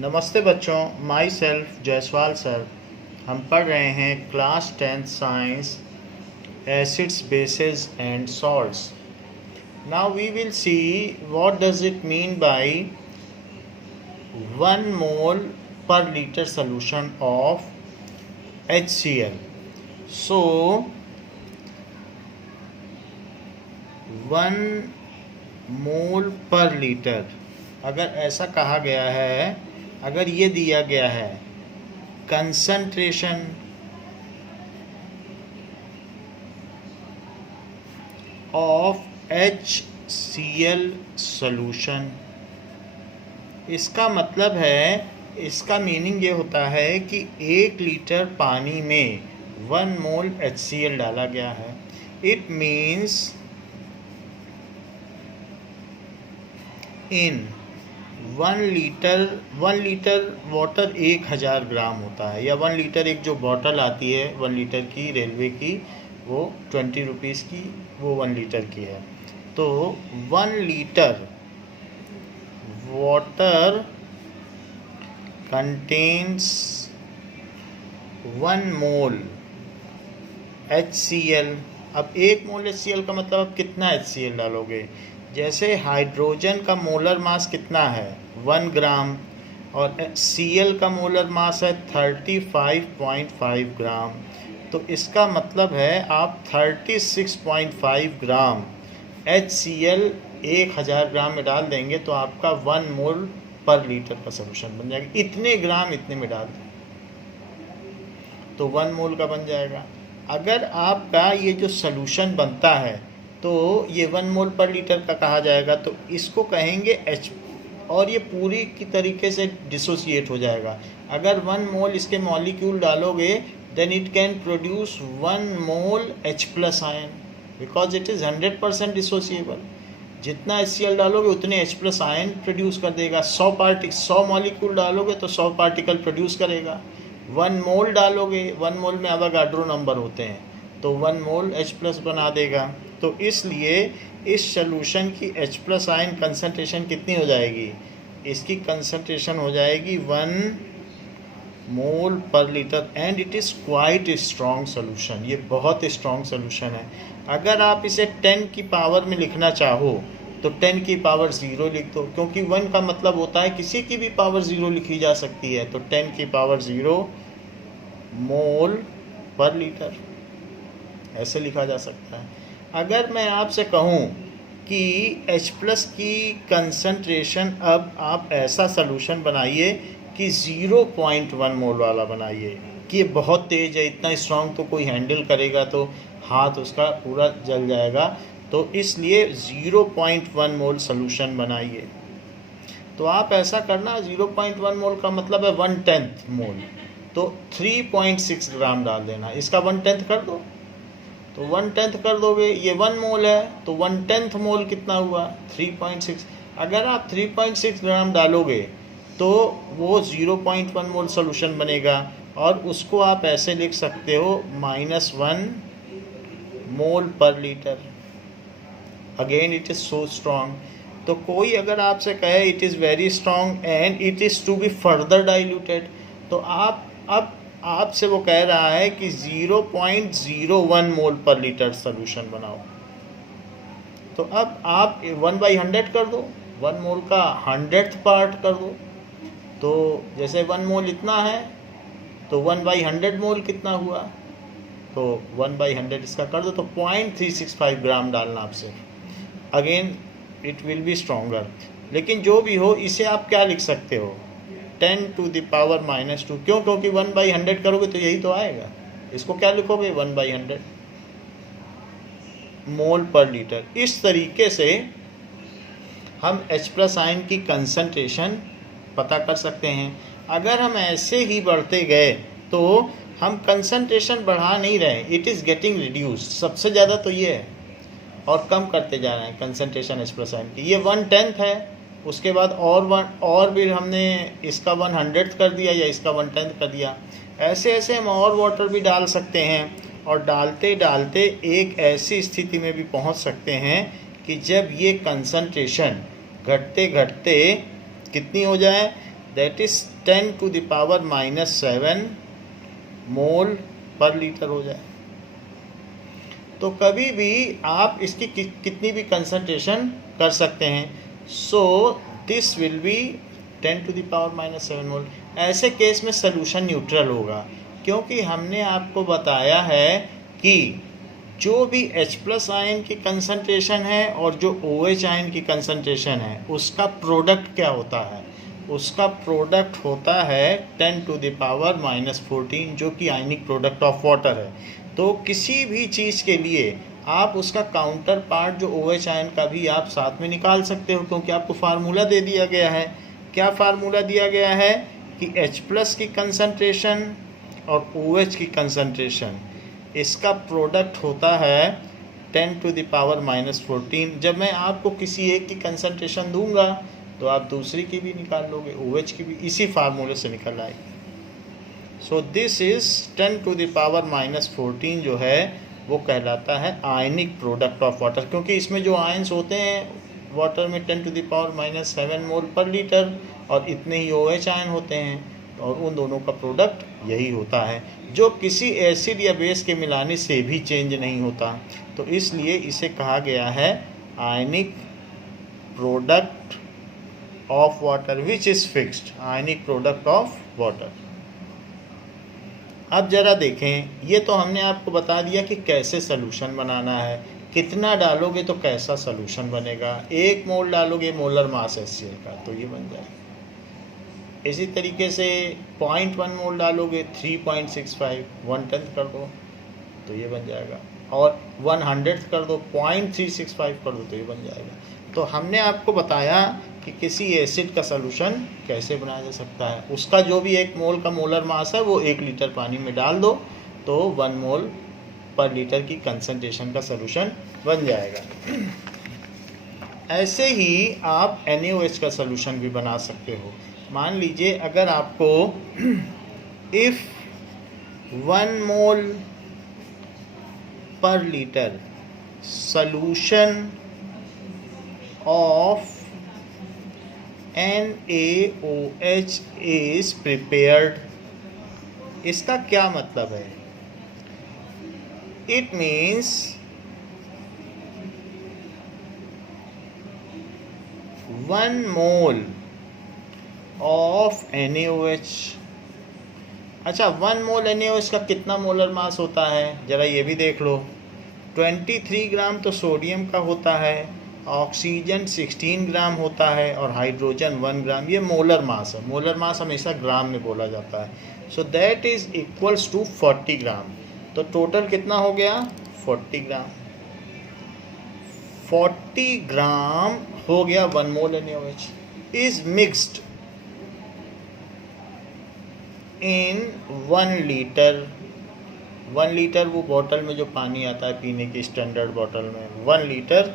नमस्ते बच्चों, my self Jaiswal sir. हम पढ़ रहे हैं class 10th science acids bases and salts. Now we will see what does it mean by 1 mole per litre solution of HCl। So 1 mole per litre, अगर ऐसा कहा गया है, अगर ये दिया गया है कंसंट्रेशन ऑफ HCl सॉल्यूशन, इसका मतलब है, इसका मीनिंग ये होता है कि 1 लीटर पानी में 1 मोल HCl डाला गया है। It means in 1 litre water 1000 ग्राम होता है, या 1 लीटर एक जो बॉटल आती है 1 लीटर की रेलवे की, वो 20 रुपीज़ की, वो 1 लीटर की है। तो 1 लीटर वाटर कंटेन्स 1 मोल HCl। अब 1 मोल HCl का मतलब आप कितना HCl डालोगे? जैसे हाइड्रोजन का मोलर मास कितना है? 1 ग्राम, और Cl का मोलर मास है 35.5 ग्राम। तो इसका मतलब है आप 36.5 ग्राम HCl 1000 ग्राम में डाल देंगे तो आपका 1 मोल पर लीटर का सोल्यूशन बन जाएगा। इतने ग्राम इतने में डाल दें तो 1 मोल का बन जाएगा। अगर आपका ये जो सोल्यूशन बनता है तो ये 1 मोल पर लीटर का कहा जाएगा, तो इसको कहेंगे H, और ये पूरी की तरीके से डिसोसिएट हो जाएगा। अगर 1 मोल इसके मॉलिक्यूल डालोगे then it can produce 1 mole H plus ion, because it is 100% dissociable. जितना HCl डालोगे उतने H प्लस आयन प्रोड्यूस कर देगा। 100 मॉलिक्यूल डालोगे तो 100 पार्टिकल प्रोड्यूस करेगा। 1 मोल डालोगे, 1 मोल में अवोगाड्रो नंबर होते हैं, तो 1 मोल H प्लस बना देगा। तो इसलिए इस सॉल्यूशन की H प्लस आयन कंसंट्रेशन कितनी हो जाएगी? इसकी कंसंट्रेशन हो जाएगी 1 mole per litre, and it is quite strong solution. ये बहुत स्ट्रॉन्ग सॉल्यूशन है। अगर आप इसे 10 की पावर में लिखना चाहो तो 10 की पावर 0 लिख दो, क्योंकि 1 का मतलब होता है किसी की भी पावर 0 लिखी जा सकती है। तो 10 की पावर 0 मोल पर लीटर ऐसे लिखा जा सकता है। अगर मैं आपसे कहूँ कि H प्लस की कंसंट्रेशन, अब आप ऐसा सॉल्यूशन बनाइए कि 0.1 मोल वाला बनाइए, कि ये बहुत तेज़ है, इतना स्ट्रॉन्ग तो कोई हैंडल करेगा तो हाथ उसका पूरा जल जाएगा, तो इसलिए 0.1 मोल सॉल्यूशन बनाइए। तो आप ऐसा करना, 0.1 मोल का मतलब है 1/10 मोल, तो 3.6 ग्राम डाल देना। इसका 1/10 कर दो, तो 1/10 कर दोगे, ये 1 मोल है तो 1/10 मोल कितना हुआ? 3.6। अगर आप 3.6 ग्राम डालोगे तो वो 0.1 मोल सॉल्यूशन बनेगा, और उसको आप ऐसे लिख सकते हो -1 mole per litre. Again it is so strong. तो कोई अगर आपसे कहे it is very strong and it is to be further diluted, तो आप अब आपसे वो कह रहा है कि 0.01 मोल पर लीटर सॉल्यूशन बनाओ। तो अब आप 1/100 कर दो, 1 मोल का 100th पार्ट कर दो। तो जैसे 1 मोल इतना है तो 1/100 मोल कितना हुआ? तो 1/100 इसका कर दो, तो 0.365 ग्राम डालना आपसे। Again it will be stronger. लेकिन जो भी हो, इसे आप क्या लिख सकते हो? 10 to the power -2। क्यों? क्योंकि 1/100 करोगे तो यही तो आएगा। इसको क्या लिखोगे? 1/100 मोल पर लीटर। इस तरीके से हम H प्लस आयन की कंसंट्रेशन पता कर सकते हैं। अगर हम ऐसे ही बढ़ते गए तो हम कंसंट्रेशन बढ़ा नहीं रहे, इट इज़ गेटिंग रिड्यूस्ड। सबसे ज़्यादा तो ये है, और कम करते जा रहे हैं कंसंट्रेशन H प्लस आयन की। ये 1/10 है, उसके बाद और भी हमने इसका 100th कर दिया या इसका 1/10 कर दिया। ऐसे ऐसे हम और वाटर भी डाल सकते हैं, और डालते डालते एक ऐसी स्थिति में भी पहुंच सकते हैं कि जब ये कंसंट्रेशन घटते घटते कितनी हो जाए, that is 10 to the power -7 mole per litre हो जाए। तो कभी भी आप इसकी कितनी भी कंसंट्रेशन कर सकते हैं। So this will be 10 to the power -7 mole. ऐसे केस में सलूशन न्यूट्रल होगा, क्योंकि हमने आपको बताया है कि जो भी H+ आयन की कंसंट्रेशन है और जो OH आयन की कंसंट्रेशन है उसका प्रोडक्ट क्या होता है। उसका प्रोडक्ट होता है 10 टू द पावर -14, जो कि आयनिक प्रोडक्ट ऑफ वाटर है। तो किसी भी चीज़ के लिए आप उसका काउंटर पार्ट जो OH आयन का भी आप साथ में निकाल सकते हो, क्योंकि आपको फार्मूला दे दिया गया है। क्या फार्मूला दिया गया है कि H+ की कंसंट्रेशन और OH की कंसंट्रेशन, इसका प्रोडक्ट होता है 10 टू द पावर -14। जब मैं आपको किसी एक की कंसंट्रेशन दूंगा तो आप दूसरी की भी निकाल लोगे, OH की भी इसी फार्मूले से निकल आएगी। So this is 10 to the power -14 जो है वो कहलाता है आयनिक प्रोडक्ट ऑफ वाटर, क्योंकि इसमें जो आयंस होते हैं वाटर में 10 to the power -7 mole per litre और इतने ही OH आयन होते हैं, और उन दोनों का प्रोडक्ट यही होता है, जो किसी एसिड या बेस के मिलाने से भी चेंज नहीं होता। तो इसलिए इसे कहा गया है आयनिक product of water which is fixed, ionic product of water. अब जरा देखें, ये तो हमने आपको बता दिया कि कैसे सलूशन बनाना है, कितना डालोगे तो कैसा सलूशन बनेगा। 1 मोल डालोगे मोलर मास HCl का तो ये बन जाएगा। इसी तरीके से 0.1 मोल डालोगे 3.65, 1/10 कर दो तो ये बन जाएगा, और 1/100 कर दो 0.365 कर दो तो ये बन जाएगा। तो हमने आपको बताया कि किसी एसिड का सलूशन कैसे बनाया जा सकता है। उसका जो भी 1 मोल का मोलर मास है वो 1 लीटर पानी में डाल दो तो 1 मोल पर लीटर की कंसंट्रेशन का सलूशन बन जाएगा। ऐसे ही आप NaOH का सलूशन भी बना सकते हो। मान लीजिए अगर आपको if 1 mole per litre solution of NaOH is prepared, इसका क्या मतलब है। It means 1 mole of NaOH। अच्छा, 1 मोल NaOH का कितना मोलर मास होता है ज़रा ये भी देख लो। 23 ग्राम तो सोडियम का होता है, ऑक्सीजन 16 ग्राम होता है और हाइड्रोजन 1 ग्राम। ये मोलर मास है, मोलर मास हमेशा ग्राम में बोला जाता है। So that is equals to 40 gram. तो टोटल कितना हो गया 40 ग्राम। 40 ग्राम हो गया 1 मोल NaOH is mixed in 1 litre. 1 litre वो बोतल में जो पानी आता है पीने की स्टैंडर्ड बोतल में, 1 लीटर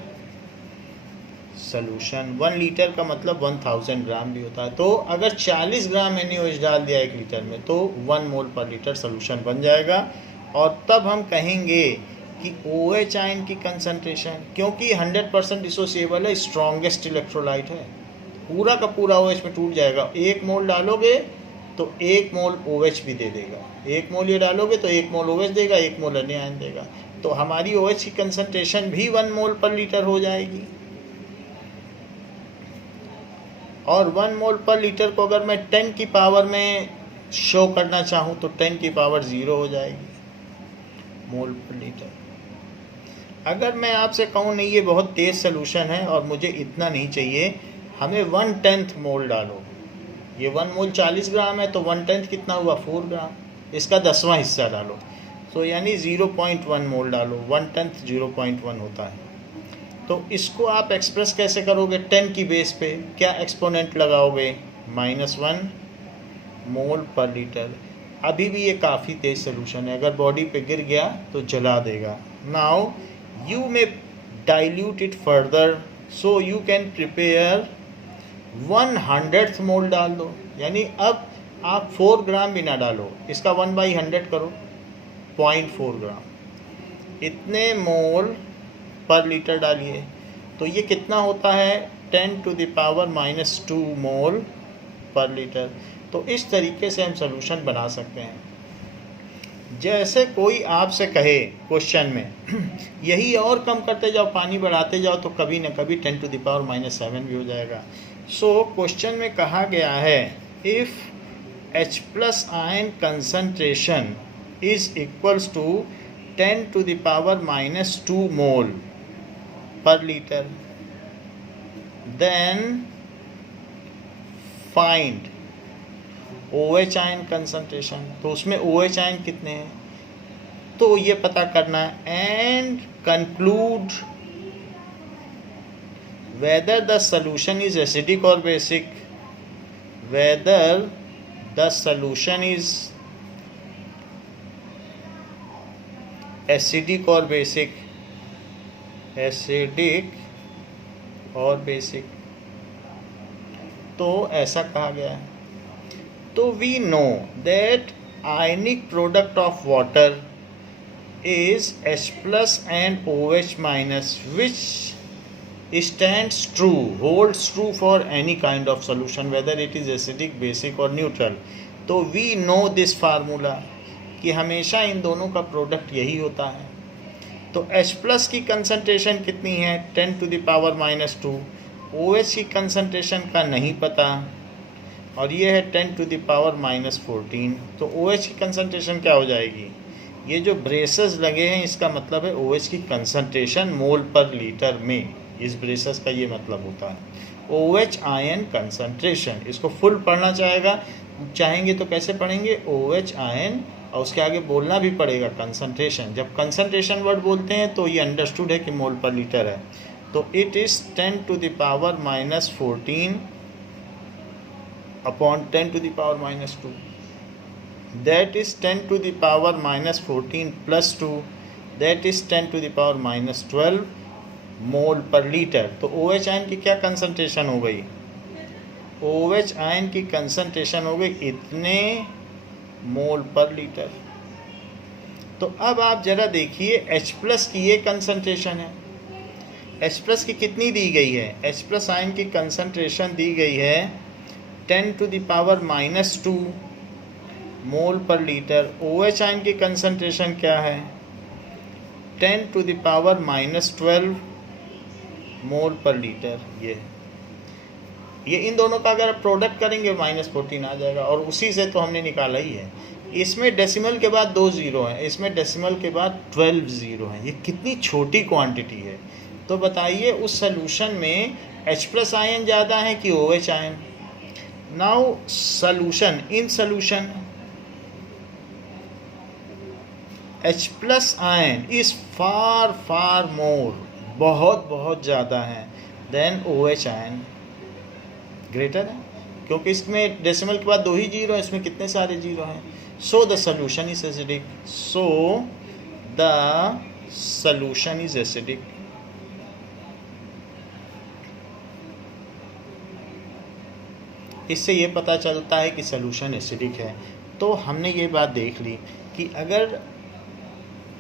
सॉल्यूशन। 1 लीटर का मतलब 1000 ग्राम भी होता है। तो अगर 40 ग्राम NaOH डाल दिया 1 लीटर में तो 1 मोल पर लीटर सॉल्यूशन बन जाएगा। और तब हम कहेंगे कि OH आयन की कंसंट्रेशन, क्योंकि 100% डिसोसिएबल है, स्ट्रॉन्गेस्ट इलेक्ट्रोलाइट है, पूरा का पूरा OH में टूट जाएगा। 1 मोल डालोगे तो 1 मोल OH भी दे देगा, 1 मोल ये डालोगे तो 1 मोल OH देगा, 1 मोल अन्य आयन देगा। तो हमारी OH की कंसंट्रेशन भी 1 मोल पर लीटर हो जाएगी। और 1 मोल पर लीटर को अगर मैं 10 की पावर में शो करना चाहूँ तो 10 की पावर 0 हो जाएगी मोल पर लीटर। अगर मैं आपसे कहूँ नहीं ये बहुत तेज़ सलूशन है और मुझे इतना नहीं चाहिए, हमें 1/10 मोल डालो। ये 1 मोल 40 ग्राम है तो 1/10 कितना हुआ 4 ग्राम, इसका 10वां हिस्सा डालो। तो यानी 0.1 मोल डालो, 1/10 0.1 होता है। तो इसको आप एक्सप्रेस कैसे करोगे 10 की बेस पे, क्या एक्सपोनेंट लगाओगे -1 मोल पर लीटर। अभी भी ये काफ़ी तेज़ सोल्यूशन है, अगर बॉडी पे गिर गया तो जला देगा। Now you may dilute it further, so you can prepare 1/100 मोल डाल दो। यानी अब आप 4 ग्राम भी ना डालो, इसका 1/100 करो 0.4 ग्राम, इतने मोल पर लीटर डालिए। तो ये कितना होता है 10 to the power -2 mole per litre. तो इस तरीके से हम सोल्यूशन बना सकते हैं। जैसे कोई आपसे कहे क्वेश्चन में यही और कम करते जाओ, पानी बढ़ाते जाओ, तो कभी न कभी 10⁻⁻7 भी हो जाएगा। सो क्वेश्चन में कहा गया है if H plus ion concentration is equals to 10⁻⁻2 mole per litre, then find OH ion concentration. तो उसमें OH आयन कितने हैं तो ये पता करना है। And conclude whether the solution is acidic और basic, whether the solution is acidic और बेसिक, एसिडिक और बेसिक। तो ऐसा कहा गया है। तो we know that ionic product of water is H plus and OH minus, which stands true, holds true for any kind of solution whether it is acidic, basic or neutral. तो we know this formula कि हमेशा इन दोनों का product यही होता है। तो H plus की कंसंट्रेशन कितनी है 10⁻⁻2, OH की कंसंट्रेशन का नहीं पता और ये है 10⁻⁻14। तो OH की कंसंट्रेशन क्या हो जाएगी, ये जो ब्रेसेस लगे हैं इसका मतलब है OH की कंसंट्रेशन मोल पर लीटर में, इस ब्रेसेस का ये मतलब होता है OH आयन कंसंट्रेशन। इसको फुल पढ़ना चाहेंगे तो कैसे पढ़ेंगे, OH आयन और उसके आगे बोलना भी पड़ेगा कंसंट्रेशन। जब कंसंट्रेशन वर्ड बोलते हैं तो ये अंडरस्टूड है कि मोल पर लीटर है। तो it is 10⁻⁻14 upon 10⁻⁻2, that is 10⁻⁻14 plus 2, that is 10⁻⁻12 mole per litre. तो OH आयन की क्या कंसंट्रेशन हो गई, OH आयन की कंसंट्रेशन हो गई इतने मोल पर लीटर। तो अब आप जरा देखिए H प्लस की ये कंसंट्रेशन है, H प्लस की कितनी दी गई है, H प्लस आयन की कंसंट्रेशन दी गई है 10⁻⁻2 mole per litre. OH ion की कंसंट्रेशन क्या है 10⁻⁻12 मोल पर लीटर। ये इन दोनों का अगर प्रोडक्ट करेंगे -14 आ जाएगा और उसी से तो हमने निकाला ही है। इसमें डेसिमल के बाद 2 जीरो हैं, इसमें डेसिमल के बाद 12 जीरो हैं। ये कितनी छोटी क्वांटिटी है। तो बताइए उस सॉल्यूशन में H प्लस आयन ज़्यादा है कि OH ion. Now solution, in solution H plus ion is far more, बहुत ज़्यादा है देन OH आयन, ग्रेटर है क्योंकि इसमें डेसिमल के बाद 2 ही जीरो है, इसमें कितने सारे जीरो हैं। So the solution is acidic, so the solution is acidic. इससे ये पता चलता है कि सॉल्यूशन एसिडिक है। तो हमने ये बात देख ली कि अगर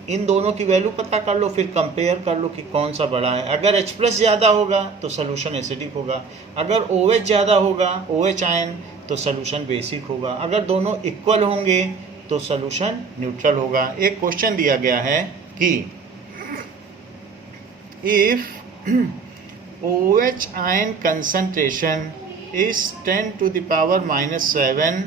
इन दोनों की वैल्यू पता कर लो, फिर कंपेयर कर लो कि कौन सा बड़ा है। अगर H प्लस ज़्यादा होगा तो सॉल्यूशन एसिडिक होगा, अगर OH ज़्यादा होगा OH आयन तो सॉल्यूशन बेसिक होगा, अगर दोनों इक्वल होंगे तो सॉल्यूशन न्यूट्रल होगा। एक क्वेश्चन दिया गया है कि if OH ion concentration is 10⁻⁻7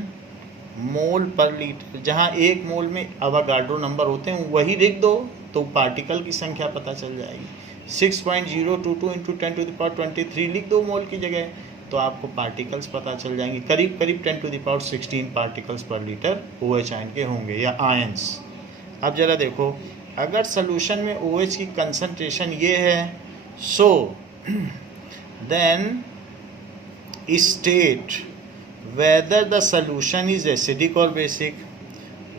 mole per litre, जहाँ एक मोल में अवागाड्रो नंबर होते हैं वही लिख दो तो पार्टिकल की संख्या पता चल जाएगी। 6.022 इंटू 10⁻23 लिख दो मोल की जगह तो आपको पार्टिकल्स पता चल जाएंगे। करीब 10⁻16 पार्टिकल्स पर लीटर OH आयन के होंगे या आयंस। अब ज़रा देखो, अगर सॉल्यूशन में OH की कंसंट्रेशन ये है, so then state whether the solution is acidic or basic,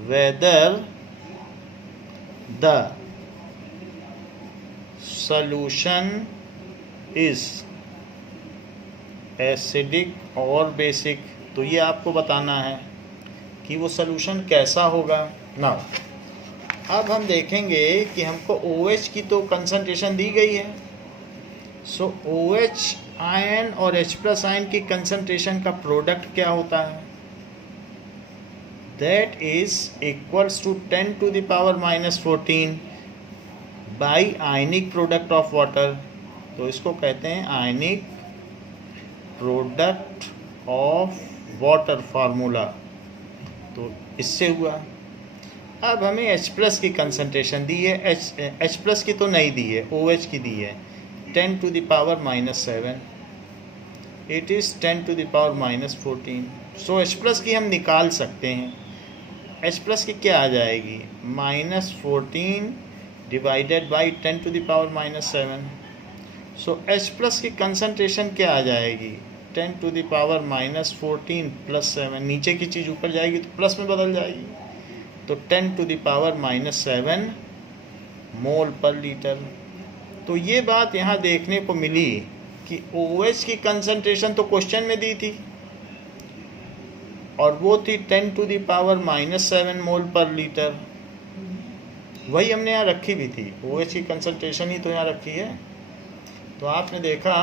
whether the solution is acidic और basic। तो ये आपको बताना है कि वो सॉल्यूशन कैसा होगा। ना अब हम देखेंगे कि हमको OH की तो कंसंट्रेशन दी गई है, सो OH आयन और H प्लस आयन की कंसंट्रेशन का प्रोडक्ट क्या होता है? That is equals to 10 to the power minus 14 by ionic product of water. तो इसको कहते हैं ionic product of water formula. तो इससे हुआ। अब हमें H प्लस की कंसंट्रेशन दी है, H प्लस की तो नहीं दी है, OH की दी है 10 to the power minus 7, it is 10 to the power minus 14। So H plus की हम निकाल सकते हैं। H प्लस की क्या आ जाएगी? -14 divided by 10 to the power minus 7। So H plus की कंसंट्रेशन क्या आ जाएगी? 10 to the power minus 14 plus 7। नीचे की चीज़ ऊपर जाएगी तो प्लस में बदल जाएगी, तो 10 to the power minus 7 mole per litre. तो ये बात यहाँ देखने को मिली कि OH की कंसंट्रेशन तो क्वेश्चन में दी थी और वो थी 10 to the power minus 7 mole per litre. वही हमने यहाँ रखी भी थी, OH की कंसंट्रेशन ही तो यहाँ रखी है। तो आपने देखा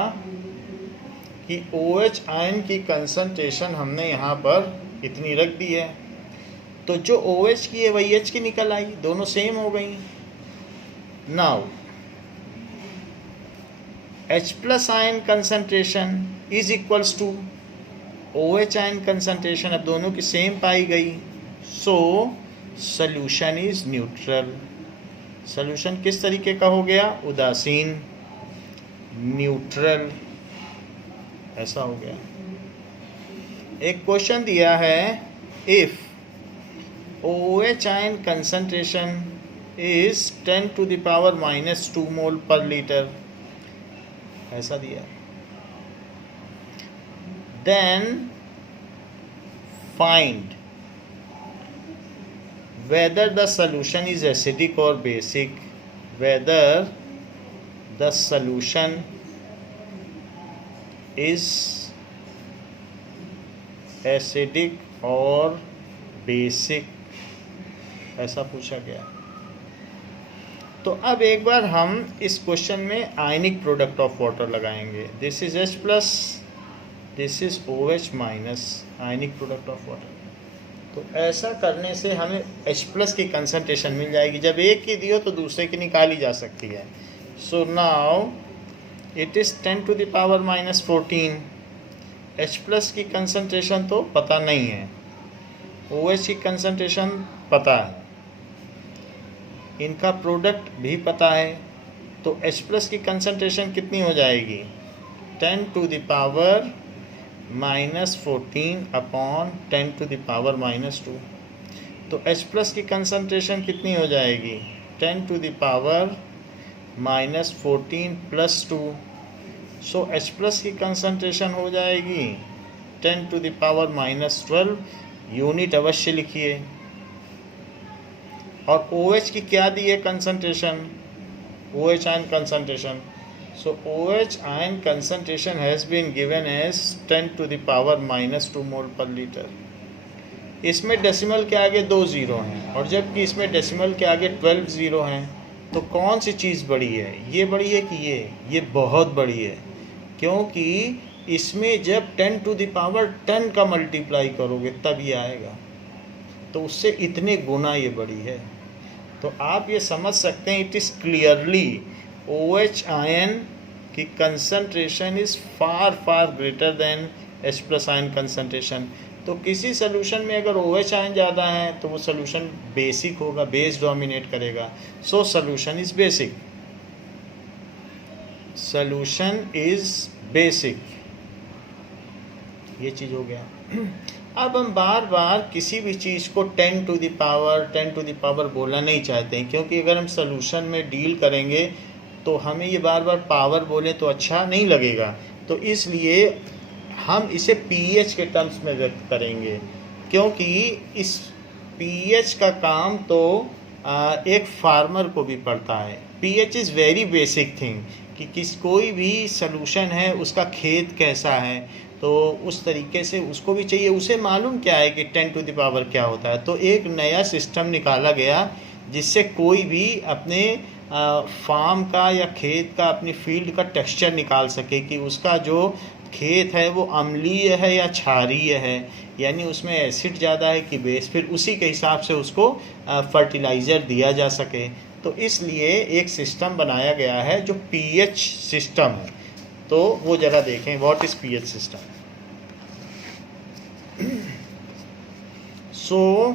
कि OH आयन की कंसंट्रेशन हमने यहाँ पर इतनी रख दी है, तो जो OH की है वही H की निकल आई, दोनों सेम हो गई। Now H plus ion concentration is equals to OH ion concentration, अब दोनों की सेम पाई गई। So solution is neutral. Solution किस तरीके का हो गया? उदासीन, न्यूट्रल, ऐसा हो गया। एक क्वेश्चन दिया है, if OH ion concentration is 10 to the power minus 2 mole per litre, ऐसा दिया। Then find whether the solution is acidic or basic, whether the solution is acidic or basic, ऐसा पूछा गया। तो अब एक बार हम इस क्वेश्चन में आयनिक प्रोडक्ट ऑफ वाटर लगाएंगे। This is H plus, this is OH minus, ionic product of water. तो ऐसा करने से हमें H प्लस की कंसंट्रेशन मिल जाएगी। जब एक की दी हो तो दूसरे की निकाली जा सकती है। So now it is 10 to the power minus 14। H plus की कंसंट्रेशन तो पता नहीं है, OH की कंसंट्रेशन पता है, इनका प्रोडक्ट भी पता है। तो H प्लस की कंसंट्रेशन कितनी हो जाएगी? 10 to the power -14 upon 10 to the power -2। तो H प्लस की कंसंट्रेशन कितनी हो जाएगी? 10 to the power -14 plus 2। So H plus की कंसंट्रेशन हो जाएगी 10 to the power -12। यूनिट अवश्य लिखिए। और OH की क्या दी है concentration? OH ion concentration. So OH ion concentration has been given as 10 to the power -2 mole per litre. इसमें डेसिमल के आगे 2 ज़ीरो हैं और जबकि इसमें डेसिमल के आगे 12 ज़ीरो हैं। तो कौन सी चीज़ बड़ी है? ये बड़ी है कि ये बहुत बड़ी है, क्योंकि इसमें जब 10 to the power 10 का मल्टीप्लाई करोगे तब ये आएगा, तो उससे इतने गुना ये बड़ी है। तो आप ये समझ सकते हैं, it is clearly OH ion की concentration is far greater than H plus ion concentration. तो किसी सोल्यूशन में अगर OH आयन ज़्यादा है तो वो सोल्यूशन बेसिक होगा, बेस डोमिनेट करेगा। So solution is basic, solution is basic, ये चीज़ हो गया। अब हम बार बार किसी भी चीज़ को 10 to the power बोलना नहीं चाहते हैं, क्योंकि अगर हम सोल्यूशन में डील करेंगे तो हमें ये बार बार पावर बोले तो अच्छा नहीं लगेगा। तो इसलिए हम इसे pH के टर्म्स में व्यक्त करेंगे, क्योंकि इस pH का काम तो एक फार्मर को भी पड़ता है। pH is very basic thing कि कोई भी सॉल्यूशन है उसका खेत कैसा है, तो उस तरीके से उसको भी चाहिए, उसे मालूम क्या है कि 10 to the power क्या होता है। तो एक नया सिस्टम निकाला गया जिससे कोई भी अपने फार्म का या खेत का, अपनी फील्ड का टेक्सचर निकाल सके कि उसका जो खेत है वो अम्लीय है या क्षारीय है, यानी उसमें एसिड ज़्यादा है कि बेस, फिर उसी के हिसाब से उसको फर्टिलाइज़र दिया जा सके। तो इसलिए एक सिस्टम बनाया गया है जो पीएच सिस्टम है। तो वो ज़रा देखें, what is pH system. So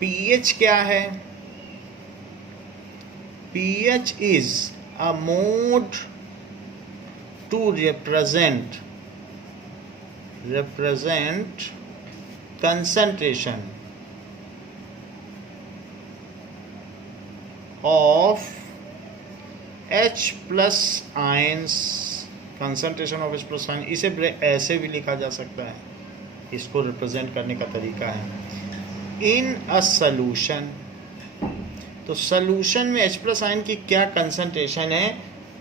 pH क्या है? pH is a mode to represent concentration of H plus ions, concentration of H plus ion। इसे ऐसे भी लिखा जा सकता है, इसको रिप्रेजेंट करने का तरीका है इन अ सॉल्यूशन। तो सॉल्यूशन में H प्लस आयन की क्या कंसंट्रेशन है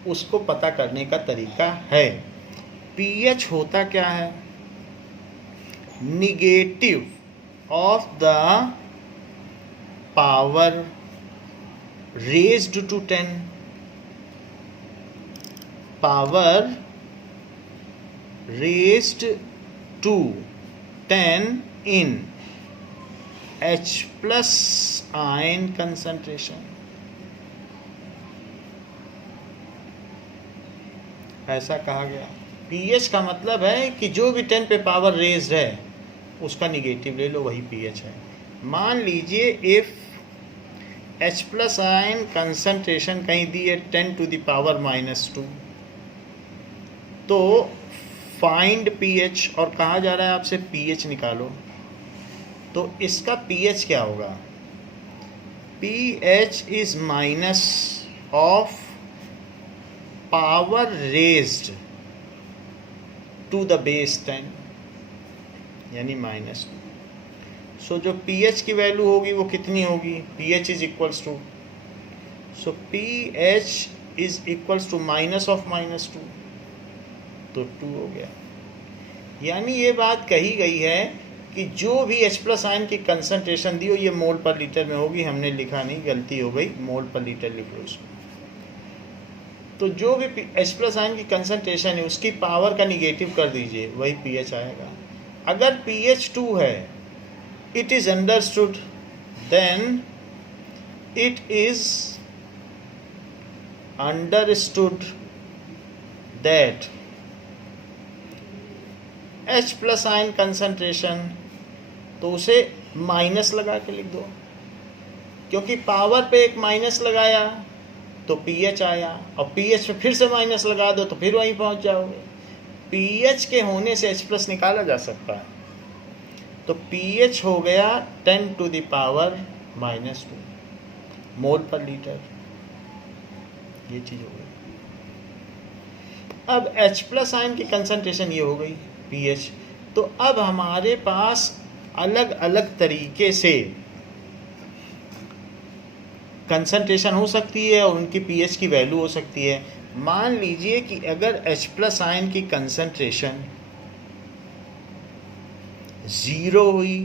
उसको पता करने का तरीका है। पीएच होता क्या है? Negative of the power raised to 10, power raised to 10 in H plus ion concentration. ऐसा कहा गया। पीएच का मतलब है कि जो भी 10 पे पावर रेज्ड है उसका निगेटिव ले लो, वही पीएच है। मान लीजिए if H plus ion concentration कहीं दी है 10 टू द पावर -2, तो फाइंड पीएच, और कहा जा रहा है आपसे पीएच निकालो। तो इसका pH क्या होगा? pH is minus of power raised to the base 10, यानी -2। सो जो pH की वैल्यू होगी वो कितनी होगी? pH is equals to, so pH is equals to minus of -2, तो 2 हो गया। यानी ये बात कही गई है कि जो भी H प्लस आयन की कंसंट्रेशन दी हो, ये मोल पर लीटर में होगी, हमने लिखा नहीं, गलती हो गई, मोल पर लीटर लिख लो इसको। तो जो भी H प्लस आयन की कंसंट्रेशन है उसकी पावर का निगेटिव कर दीजिए, वही pH आएगा। अगर pH 2 है, it is understood, then it is understood that H plus ion concentration, तो उसे माइनस लगा के लिख दो, क्योंकि पावर पे एक माइनस लगाया तो pH आया, और pH पे फिर से माइनस लगा दो तो फिर वहीं पहुंच जाओगे। pH के होने से H प्लस निकाला जा सकता है। तो pH हो गया 10 to the power -2 mole per litre, ये चीज़ हो गई। अब H प्लस आयन की कंसंट्रेशन ये हो गई pH। तो अब हमारे पास अलग अलग तरीके से कंसंट्रेशन हो सकती है और उनकी pH की वैल्यू हो सकती है। मान लीजिए कि अगर H प्लस आयन की कंसंट्रेशन 0 हुई,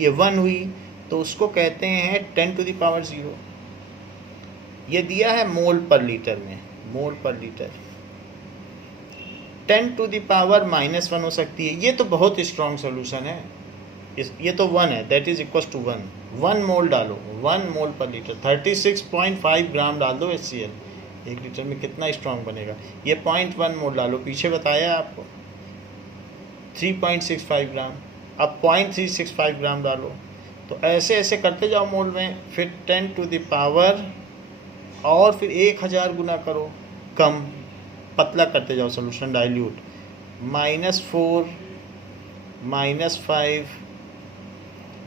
1 हुई, तो उसको कहते हैं 10 टू द पावर 0। ये दिया है मोल पर लीटर में, मोल per litre. 10 to the power -1 हो सकती है। ये तो बहुत स्ट्रॉन्ग सोल्यूशन है, ये तो 1 है, दैट इज इक्वल टू 1 मोल डालो, 1 मोल पर लीटर, 36.5 ग्राम डाल दो HCl। 1 लीटर में कितना स्ट्रॉन्ग बनेगा? ये 0.1 मोल डालो, पीछे बताया आपको 3.65 ग्राम, अब 0.365 ग्राम डालो। तो ऐसे ऐसे करते जाओ मोल में, फिर 10 टू द पावर, और फिर 1000 गुना करो, कम पतला करते जाओ सोल्यूशन, डाइल्यूट, -4 -5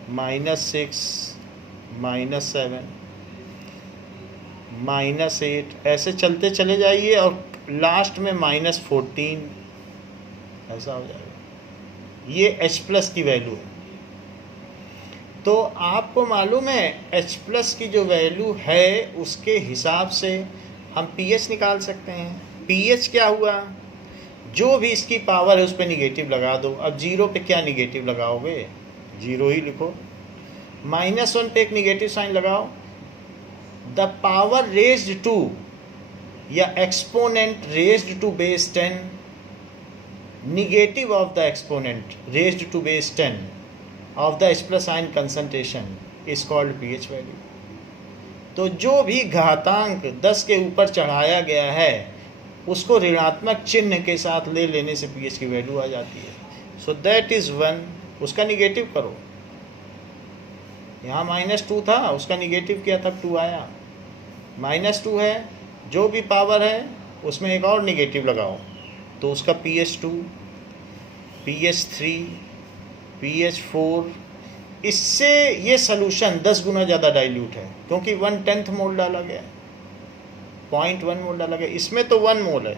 -6 -7 -8, ऐसे चलते चले जाइए और लास्ट में -14, ऐसा हो जाएगा। ये H प्लस की वैल्यू है। तो आपको मालूम है H प्लस की जो वैल्यू है उसके हिसाब से हम pH निकाल सकते हैं। pH क्या हुआ? जो भी इसकी पावर है उस पर निगेटिव लगा दो। अब 0 पे क्या निगेटिव लगाओगे? 0 ही लिखो। -1 पे एक निगेटिव साइन लगाओ, द पावर रेज्ड टू या exponent raised to base 10, negative of the exponent raised to base 10 of the H plus ion concentration is called pH value. तो जो भी घातांक 10 के ऊपर चढ़ाया गया है उसको ऋणात्मक चिन्ह के साथ ले लेने से pH की वैल्यू आ जाती है. So that is 1. उसका निगेटिव करो. यहाँ -2 था, उसका निगेटिव किया तब 2 आया. -2 है, जो भी पावर है उसमें एक और निगेटिव लगाओ तो उसका pH2, pH3, pH4. इससे ये सॉल्यूशन 10 गुना ज़्यादा डाइल्यूट है क्योंकि 1/10 मोल डाला गया, 0.1 मोल डाला गया. इसमें तो 1 मोल है,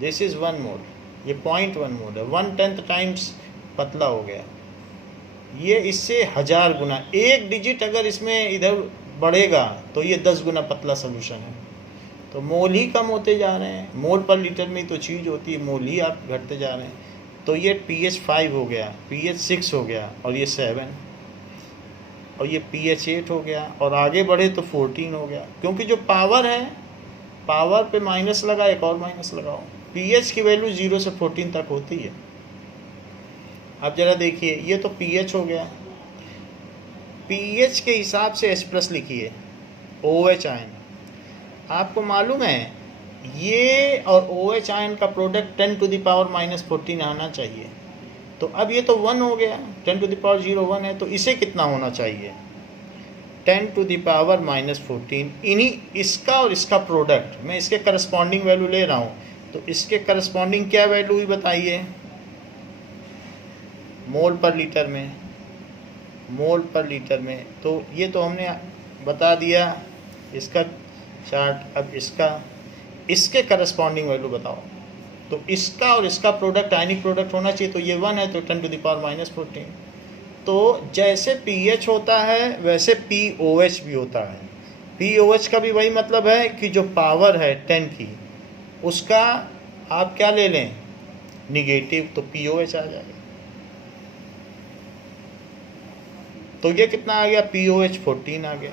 दिस इज़ 1 मोल, ये 0.1 मोल है. 1/10 टाइम्स पतला हो गया. ये इससे 1000 गुना, एक डिजिट अगर इसमें इधर बढ़ेगा तो ये 10 गुना पतला सॉल्यूशन है. तो मोल ही कम होते जा रहे हैं. मोल पर लीटर में तो चीज़ होती है, मोल ही आप घटते जा रहे हैं. तो ये pH5 हो गया, pH6 हो गया और ये 7 और ये pH8 हो गया और आगे बढ़े तो 14 हो गया. क्योंकि जो पावर है, पावर पे माइनस लगा, एक और माइनस लगाओ. pH की वैल्यू 0 से 14 तक होती है. अब ज़रा देखिए, ये तो pH हो गया. pH के हिसाब से H+ लिखिए, OH आयन. आपको मालूम है ये और OH आयन का प्रोडक्ट 10 टू द पावर -14 आना चाहिए. तो अब ये तो 1 हो गया, 10 टू द पावर 0 1 है, तो इसे कितना होना चाहिए? 10 टू द पावर -14. इन्हीं इसका और इसका प्रोडक्ट, मैं इसके करस्पॉन्डिंग वैल्यू ले रहा हूँ. तो इसके करस्पॉन्डिंग क्या वैल्यू हुई बताइए? मोल पर लीटर में, मोल पर लीटर में. तो ये तो हमने बता दिया इसका चार्ट. अब इसके करस्पॉन्डिंग वैल्यू बताओ. तो इसका और इसका प्रोडक्ट आयनिक प्रोडक्ट होना चाहिए. तो ये 1 है तो 10 टू द पावर -14. तो जैसे pH होता है वैसे pOH भी होता है. pOH का भी वही मतलब है कि जो पावर है 10 की उसका आप क्या ले लें? निगेटिव. तो pOH आ जाएगा. तो ये कितना आ गया? pOH 14 आ गया.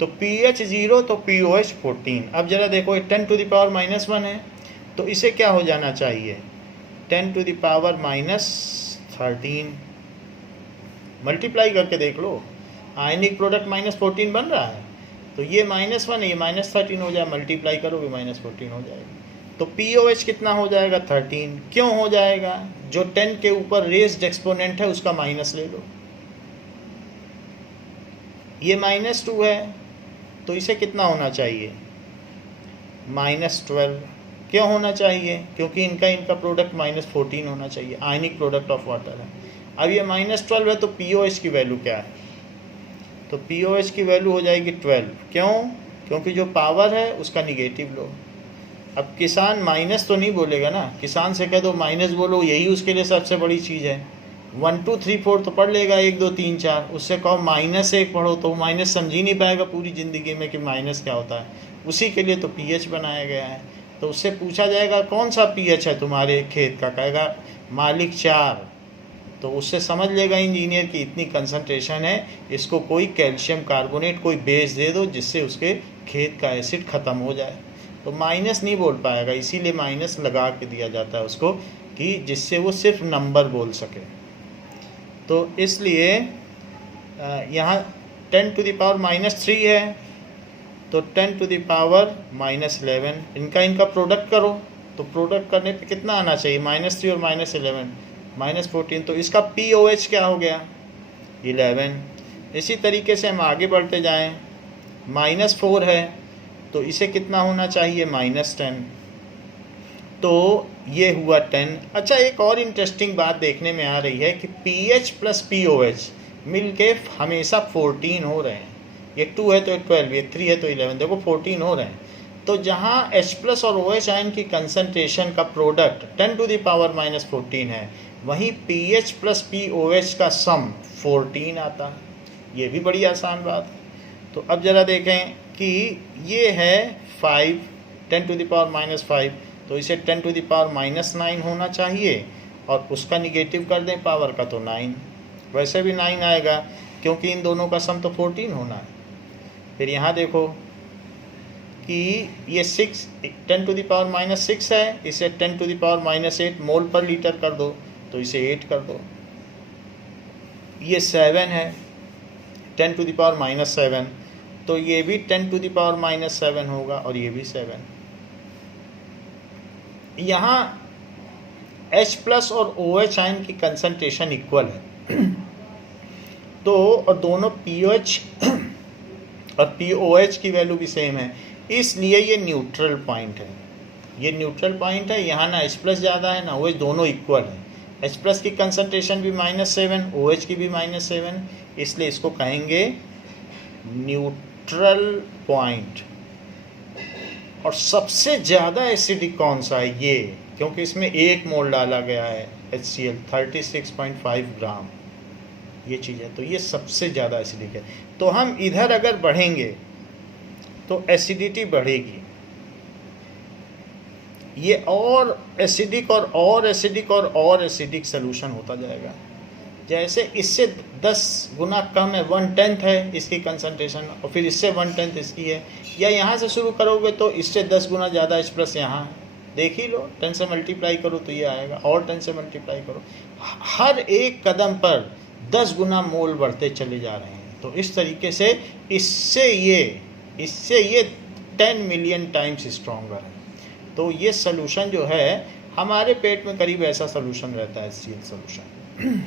तो pH 0 तो pOH 14. अब जरा देखो, 10 टू द पावर -1 है तो इसे क्या हो जाना चाहिए? 10 टू द पावर -13. मल्टीप्लाई करके देख लो, आयनिक प्रोडक्ट -14 बन रहा है. तो ये -1 है, ये -13 हो जाए, मल्टीप्लाई करोगे -14 हो जाएगा. तो pOH कितना हो जाएगा? 13. क्यों हो जाएगा? जो 10 के ऊपर रेज्ड एक्सपोनेंट है उसका माइनस ले लो. ये -2 है तो इसे कितना होना चाहिए? -12. क्यों होना चाहिए? क्योंकि इनका प्रोडक्ट -14 होना चाहिए. आयनिक प्रोडक्ट ऑफ वाटर है. अब ये -12 है तो pOH की वैल्यू क्या है? तो pOH की वैल्यू हो जाएगी 12. क्यों? क्योंकि जो पावर है उसका निगेटिव लो. अब किसान माइनस तो नहीं बोलेगा ना, किसान से कह दो माइनस बोलो, यही उसके लिए सबसे बड़ी चीज़ है. 1 2 3 4 तो पढ़ लेगा, 1 2 3 4. उससे कहो -1 पढ़ो तो माइनस समझ ही नहीं पाएगा पूरी ज़िंदगी में कि माइनस क्या होता है. उसी के लिए तो pH बनाया गया है. तो उससे पूछा जाएगा कौन सा pH है तुम्हारे खेत का? कहेगा मालिक 4. तो उससे समझ लेगा इंजीनियर की इतनी कंसंट्रेशन है, इसको कोई कैल्शियम कार्बोनेट, कोई बेस दे दो जिससे उसके खेत का एसिड ख़त्म हो जाए. तो माइनस नहीं बोल पाएगा, इसीलिए माइनस लगा के दिया जाता है उसको कि जिससे वो सिर्फ नंबर बोल सके. तो इसलिए यहाँ 10 टू द पावर -3 है तो 10 टू द पावर -11. इनका प्रोडक्ट करो तो प्रोडक्ट करने पे कितना आना चाहिए? -3 और -11 -14. तो इसका pOH क्या हो गया? 11. इसी तरीके से हम आगे बढ़ते जाएं. -4 है तो इसे कितना होना चाहिए? -10. तो ये हुआ 10. अच्छा, एक और इंटरेस्टिंग बात देखने में आ रही है कि pH प्लस pOH मिलके हमेशा 14 हो रहे हैं. ये 2 है तो 12, ये 3 है तो 11. देखो 14 हो रहे हैं. तो जहाँ H+ और OH आयन की कंसंट्रेशन का प्रोडक्ट 10 टू द पावर -14 है, वहीं pH प्लस pOH का सम 14 आता है. ये भी बड़ी आसान बात है. तो अब ज़रा देखें कि ये है 5, 10 टू द पावर -5, तो इसे 10 टू द पावर -9 होना चाहिए और उसका निगेटिव कर दें पावर का तो 9. वैसे भी 9 आएगा क्योंकि इन दोनों का सम तो 14 होना है. फिर यहाँ देखो कि ये 6 10⁻⁻6 है, इसे 10⁻⁻8 मोल पर लीटर कर दो तो इसे 8 कर दो। ये 7 है 10⁻⁻7, तो ये भी 10⁻⁻7 होगा और ये भी 7। यहाँ H+ और OH आयन की कंसंट्रेशन इक्वल है तो और दोनों POH और POH की वैल्यू भी सेम है, इसलिए ये न्यूट्रल पॉइंट है। ये न्यूट्रल पॉइंट है, यहाँ ना H+ ज़्यादा है ना OH, दोनों इक्वल है। H+ की कंसंट्रेशन भी -7, OH की भी -7, इसलिए इसको कहेंगे न्यूट्रल पॉइंट। और सबसे ज़्यादा एसिडिक कौन सा है? ये, क्योंकि इसमें 1 मोल डाला गया है HCl 36.5 ग्राम, ये चीज़ है, तो ये सबसे ज़्यादा एसिडिक है। तो हम इधर अगर बढ़ेंगे तो एसिडिटी बढ़ेगी, ये और एसिडिक और एसिडिक और एसिडिक सोल्यूशन होता जाएगा। जैसे इससे 10 गुना कम है, 1/10 है इसकी कंसंट्रेशन, और फिर इससे 1/10 इसकी है, या यहाँ से शुरू करोगे तो इससे 10 गुना ज़्यादा H+ यहाँ है, देख ही लो, 10 से मल्टीप्लाई करो तो ये आएगा, और 10 से मल्टीप्लाई करो, हर एक कदम पर 10 गुना मोल बढ़ते चले जा रहे हैं। तो इस तरीके से इससे ये 10 मिलियन टाइम्स स्ट्रॉन्गर है। तो ये सोल्यूशन जो है हमारे पेट में करीब ऐसा सोल्यूशन रहता है HCl सोल्यूशन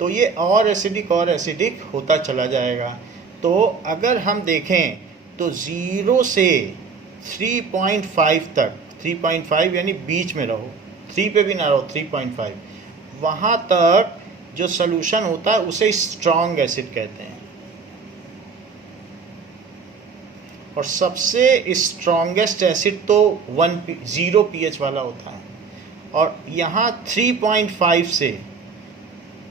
तो ये और एसिडिक होता चला जाएगा। तो अगर हम देखें तो 0 से 3.5 तक, 3.5 यानी बीच में रहो, 3 पे भी ना रहो, 3.5, वहाँ तक जो सोल्यूशन होता है उसे स्ट्रॉन्ग एसिड कहते हैं। और सबसे स्ट्रॉन्गेस्ट एसिड तो 0 pH वाला होता है, और यहाँ 3.5 से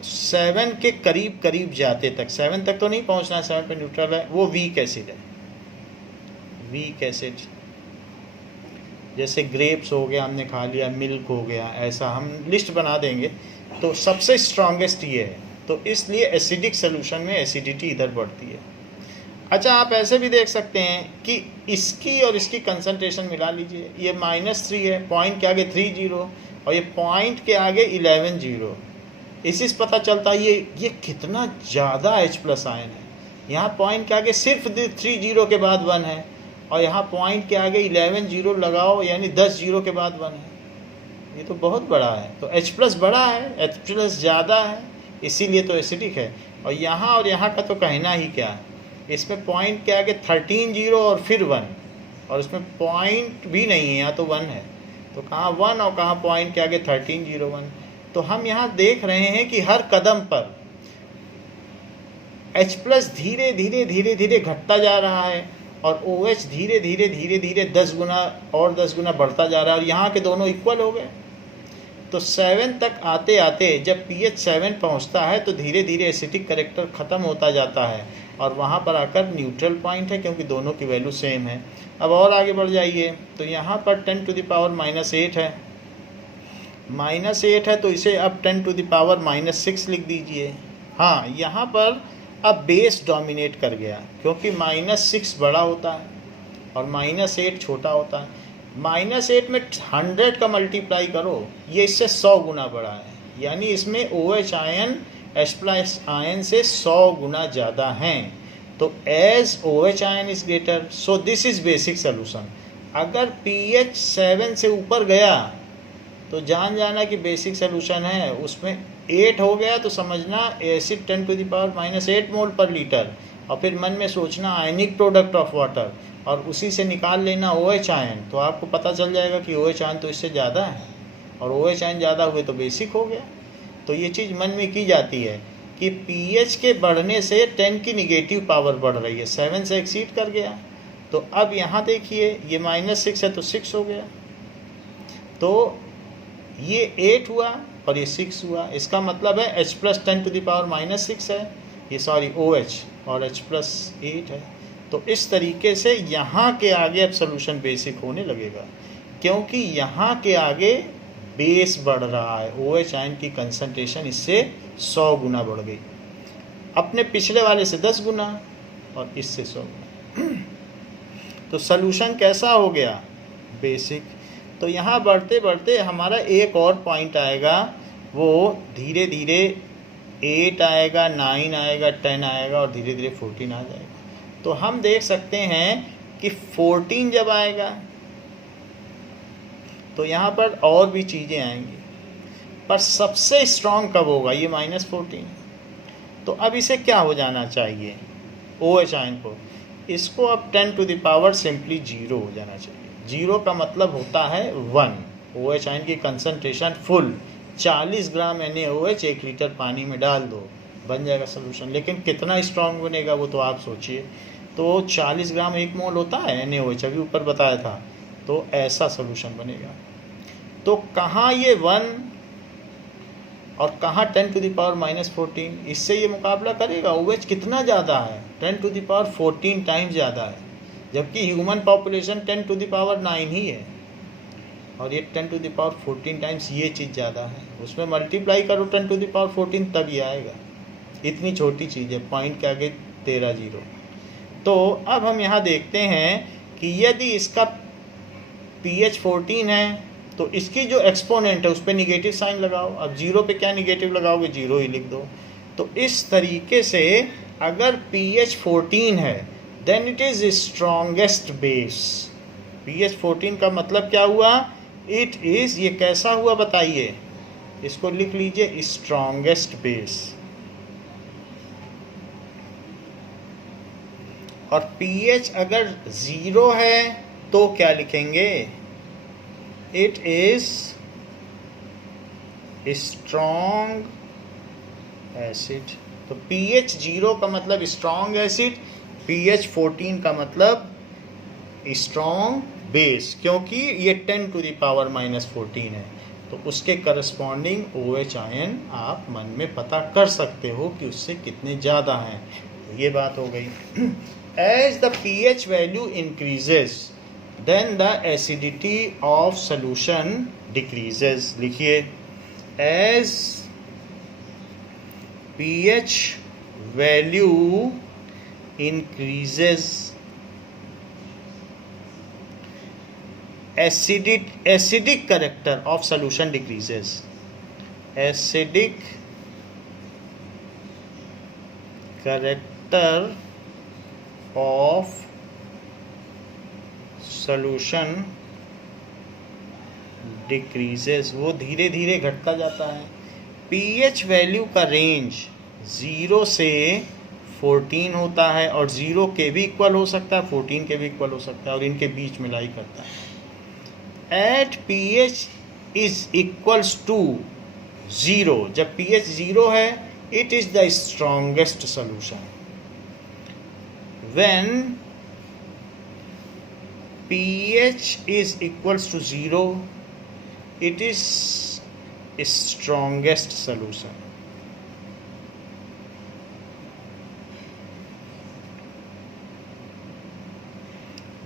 7 के करीब जाते तक, 7 तक तो नहीं पहुँचना है, 7 पे न्यूट्रल है, वो वीक एसिड है। वीक एसिड जैसे ग्रेप्स हो गया, हमने खा लिया, मिल्क हो गया, ऐसा हम लिस्ट बना देंगे। तो सबसे स्ट्रॉन्गेस्ट ये है, तो इसलिए एसिडिक सोल्यूशन में एसिडिटी इधर बढ़ती है। अच्छा, आप ऐसे भी देख सकते हैं कि इसकी और इसकी कंसंट्रेशन मिला लीजिए, ये -3 है, पॉइंट के आगे 30 और ये पॉइंट के आगे 11 0। इसी से पता चलता है ये कितना ज़्यादा H+ आयन है। यहाँ पॉइंट के आगे सिर्फ 3 0 के बाद 1 है, और यहाँ पॉइंट के आगे 11 0 लगाओ यानी 10 0 के बाद 1 है। ये तो बहुत बड़ा है। तो H+ बड़ा है, H+ ज़्यादा है, इसीलिए तो एसिडिक है। और यहाँ का तो कहना ही क्या है, इसमें पॉइंट के आगे 13 0 और फिर 1, और इसमें पॉइंट भी नहीं है, यहाँ तो 1 है। तो कहाँ 1 और कहाँ पॉइंट के आगे 13 0 1। तो हम यहाँ देख रहे हैं कि हर कदम पर H+ धीरे धीरे घटता जा रहा है, और OH धीरे धीरे 10 गुना और 10 गुना बढ़ता जा रहा है, और यहाँ के दोनों इक्वल हो गए। तो 7 तक आते आते जब pH 7 पहुँचता है तो धीरे धीरे एसिडिक कैरेक्टर ख़त्म होता जाता है, और वहाँ पर आकर न्यूट्रल पॉइंट है, क्योंकि दोनों की वैल्यू सेम है। अब और आगे बढ़ जाइए तो यहाँ पर 10⁻⁻8 है, -8 है, तो इसे अब 10⁻⁻6 लिख दीजिए। हाँ, यहाँ पर अब बेस डोमिनेट कर गया, क्योंकि -6 बड़ा होता है और -8 छोटा होता है। -8 में 100 का मल्टीप्लाई करो, ये इससे 100 गुना बड़ा है, यानी इसमें OH आयन H+ आयन से 100 गुना ज़्यादा हैं। तो as OH ion is greater, so this is basic solution. अगर pH 7 से ऊपर गया तो जाना कि बेसिक सोल्यूशन है, उसमें 8 हो गया तो समझना एसिड 10⁻⁻8 मोल पर लीटर, और फिर मन में सोचना आयनिक प्रोडक्ट ऑफ वाटर, और उसी से निकाल लेना OH आयन, तो आपको पता चल जाएगा कि OH आयन तो इससे ज़्यादा है, और OH आयन ज़्यादा हुए तो बेसिक हो गया। तो ये चीज़ मन में की जाती है कि pH के बढ़ने से 10 की निगेटिव पावर बढ़ रही है, 7 से एक्सीड कर गया। तो अब यहाँ देखिए ये -6 है तो 6 हो गया, तो ये 8 हुआ और ये 6 हुआ। इसका मतलब है H+ 10⁻⁻6 है, ये सॉरी OH, और H+ 8 है। तो इस तरीके से यहाँ के आगे अब सोल्यूशन बेसिक होने लगेगा, क्योंकि यहाँ के आगे बेस बढ़ रहा है, OH आयन की कंसंट्रेशन इससे 100 गुना बढ़ गई, अपने पिछले वाले से 10 गुना और इससे 100 गुना। तो सॉल्यूशन कैसा हो गया, बेसिक। तो यहाँ बढ़ते बढ़ते हमारा एक और पॉइंट आएगा, वो धीरे धीरे 8 आएगा, 9 आएगा, 10 आएगा और धीरे धीरे 14 आ जाएगा। तो हम देख सकते हैं कि 14 जब आएगा तो यहाँ पर और भी चीज़ें आएंगी, पर सबसे स्ट्रॉन्ग कब होगा, ये -14। तो अब इसे क्या हो जाना चाहिए, OH आयन को, इसको अब 10 टू द पावर सिंपली 0 हो जाना चाहिए। 0 का मतलब होता है 1। OH आयन की कंसंट्रेशन फुल 40 ग्राम NaOH 1 लीटर पानी में डाल दो, बन जाएगा सोल्यूशन। लेकिन कितना स्ट्रॉन्ग बनेगा वो तो आप सोचिए। तो 40 ग्राम 1 मोल होता है NaOH, अभी ऊपर बताया था। तो ऐसा सोल्यूशन बनेगा। तो कहाँ ये 1 और कहाँ 10 टू द पावर -14, इससे ये मुकाबला करेगा। OH कितना ज़्यादा है, 10 टू द पावर 14 टाइम्स ज़्यादा है, जबकि human population 10 to the power 9 ही है, और ये 10 टू द पावर 14 टाइम्स ये चीज़ ज़्यादा है। उसमें मल्टीप्लाई करो 10 टू द पावर 14 तब ये आएगा। इतनी छोटी चीज़ है, पॉइंट के आगे 13 जीरो। तो अब हम यहाँ देखते हैं कि यदि इसका pH 14 है तो इसकी जो एक्सपोनेंट है उस पर निगेटिव साइन लगाओ। अब 0 पे क्या निगेटिव लगाओगे, 0 ही लिख दो। तो इस तरीके से अगर pH 14 है then it is strongest base. pH 14 का मतलब क्या हुआ, इट इज़, ये कैसा हुआ बताइए, इसको लिख लीजिए, स्ट्रॉन्गेस्ट बेस। और pH अगर 0 है तो क्या लिखेंगे, इट इज स्ट्रॉन्ग एसिड। तो pH 0 का मतलब स्ट्रॉन्ग एसिड, pH 14 का मतलब स्ट्रॉन्ग बेस, क्योंकि ये 10 टू द पावर -14 है। तो उसके करस्पॉन्डिंग OH आयन आप मन में पता कर सकते हो कि उससे कितने ज़्यादा हैं। तो ये बात हो गई। As the pH value increases then the acidity of solution decreases. लिखिए, as pH value increases acidic character of solution decreases. Acidic character of solution decreases, वो धीरे धीरे घटता जाता है। pH वैल्यू का रेंज 0 से 14 होता है, और 0 के भी इक्वल हो सकता है, 14 के भी इक्वल हो सकता है, और इनके बीच में लाई करता है। At pH is equals to 0, जब pH 0 है, it is the strongest solution. When pH is equals to 0, it is strongest solution.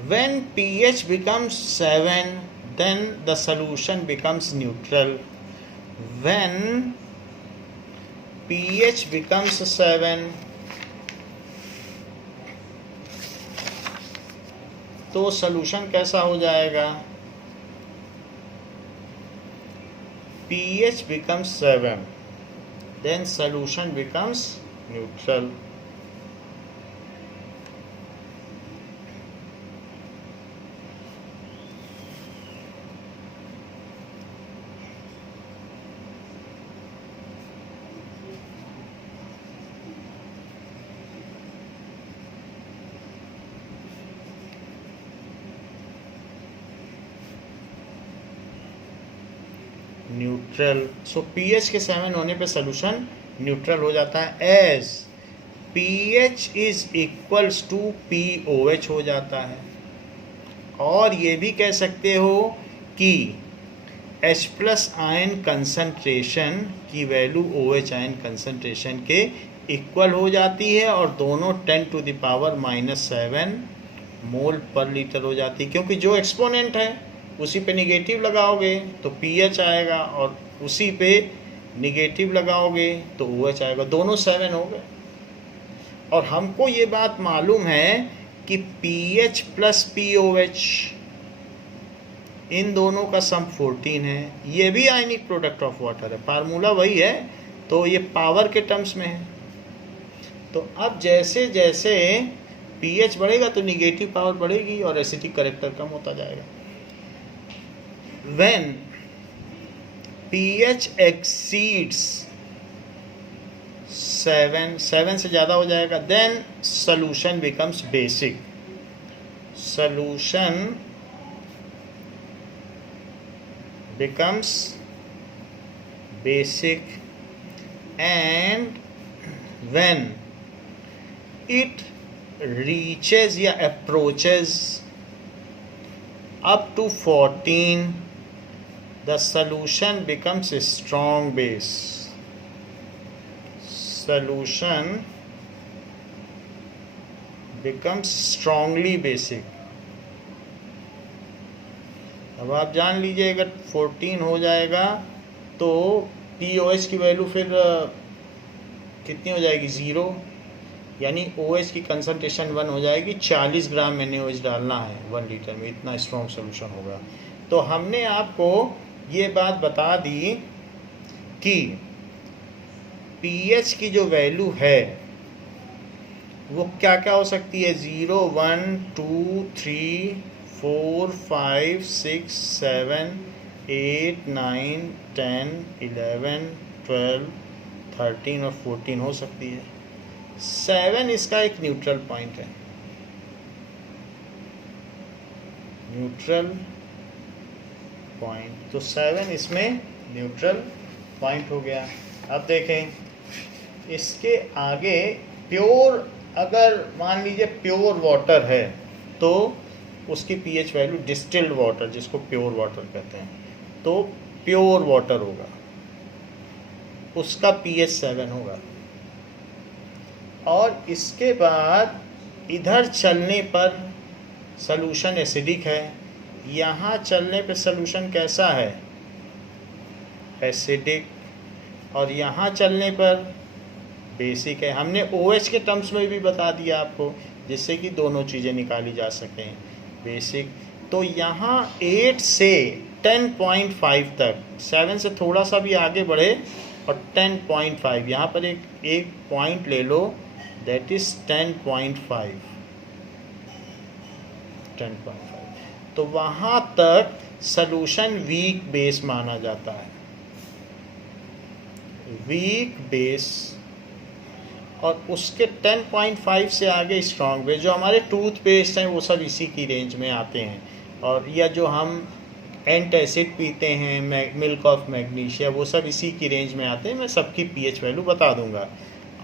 When pH becomes 7, then the solution becomes neutral. When pH becomes 7, तो solution कैसा हो जाएगा, pH becomes 7, then solution becomes neutral. Neutral. So pH के 7 होने पे solution neutral हो जाता है। As pH is equals to POH हो जाता है। और ये भी कह सकते हो कि H+ आयन कंसंट्रेशन की वैल्यू OH आयन कंसंट्रेशन के इक्वल हो जाती है, और दोनों 10 to the power -7 mole per litre हो जाती है, क्योंकि जो एक्सपोनेंट है उसी पे निगेटिव लगाओगे तो pH आएगा, और उसी पे निगेटिव लगाओगे तो OH आएगा, दोनों 7 हो गए। और हमको ये बात मालूम है कि पीएच प्लस पीओएच इन दोनों का सम 14 है। ये भी आयनिक प्रोडक्ट ऑफ वाटर है, फार्मूला वही है, तो ये पावर के टर्म्स में है। तो अब जैसे जैसे पीएच बढ़ेगा तो निगेटिव पावर बढ़ेगी और एसिडिक कैरेक्टर कम होता जाएगा। व्हेन pH exceeds 7 से ज़्यादा हो जाएगा, then solution becomes basic. Solution becomes basic, and when it reaches या approaches up to 14, the solution becomes a strong base. Solution becomes strongly basic. अब आप जान लीजिए अगर 14 हो जाएगा तो POH की वैल्यू फिर कितनी हो जाएगी, 0, यानी OH की कंसंट्रेशन 1 हो जाएगी। 40 ग्राम NaOH डालना है 1 लीटर में, इतना स्ट्रॉन्ग सोल्यूशन होगा। तो हमने आपको ये बात बता दी कि pH की जो वैल्यू है वो क्या क्या हो सकती है, 0, 1, 2, 3, 4, 5, 6, 7, 8, 9, 10, 11, 12, 13 और 14 हो सकती है। 7 इसका एक न्यूट्रल पॉइंट है, न्यूट्रल पॉइंट, तो 7 इसमें न्यूट्रल पॉइंट हो गया। अब देखें इसके आगे प्योर, अगर मान लीजिए प्योर वाटर है तो उसकी पीएच वैल्यू, डिस्टिल्ड वाटर जिसको प्योर वाटर कहते हैं, तो प्योर वाटर होगा, उसका पीएच 7 होगा। और इसके बाद इधर चलने पर सॉल्यूशन एसिडिक है, यहाँ चलने पे सॉल्यूशन कैसा है, एसिडिक, और यहाँ चलने पर बेसिक है। हमने OH के टर्म्स में भी बता दिया आपको, जिससे कि दोनों चीज़ें निकाली जा सकें, बेसिक। तो यहाँ 8 से 10.5 तक, 7 से थोड़ा सा भी आगे बढ़े और 10.5, यहाँ पर एक पॉइंट ले लो, दैट इज़ 10.5, तो वहाँ तक सॉल्यूशन वीक बेस माना जाता है, वीक बेस। और उसके 10.5 से आगे स्ट्रॉन्ग बेस। जो हमारे टूथपेस्ट हैं वो सब इसी की रेंज में आते हैं, और या जो हम एंटासिड पीते हैं, मिल्क ऑफ मैग्नीशिया, वो सब इसी की रेंज में आते हैं। मैं सबकी पीएच वैल्यू बता दूंगा।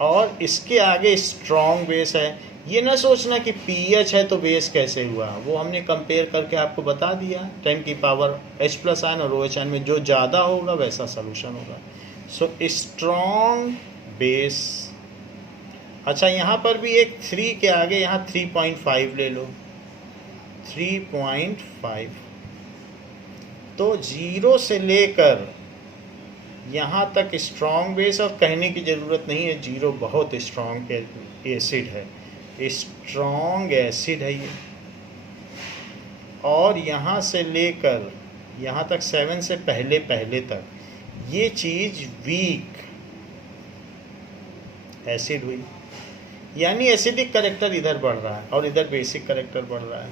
और इसके आगे स्ट्रॉन्ग बेस है। ये ना सोचना कि पीएच है तो बेस कैसे हुआ, वो हमने कंपेयर करके आपको बता दिया। 10 की पावर H+ आयन और OH आयन में जो ज़्यादा होगा वैसा सोल्यूशन होगा। So strong base. अच्छा, यहाँ पर भी एक 3 के आगे यहाँ 3.5 ले लो, 3.5। तो 0 से लेकर यहाँ तक स्ट्रॉन्ग बेस, और कहने की ज़रूरत नहीं है 0 बहुत स्ट्रॉन्ग एसिड है, स्ट्रॉन्ग एसिड है ये। और यहाँ से लेकर यहाँ तक 7 से पहले तक ये चीज़ वीक एसिड हुई, यानी एसिडिक कैरेक्टर इधर बढ़ रहा है और इधर बेसिक कैरेक्टर बढ़ रहा है।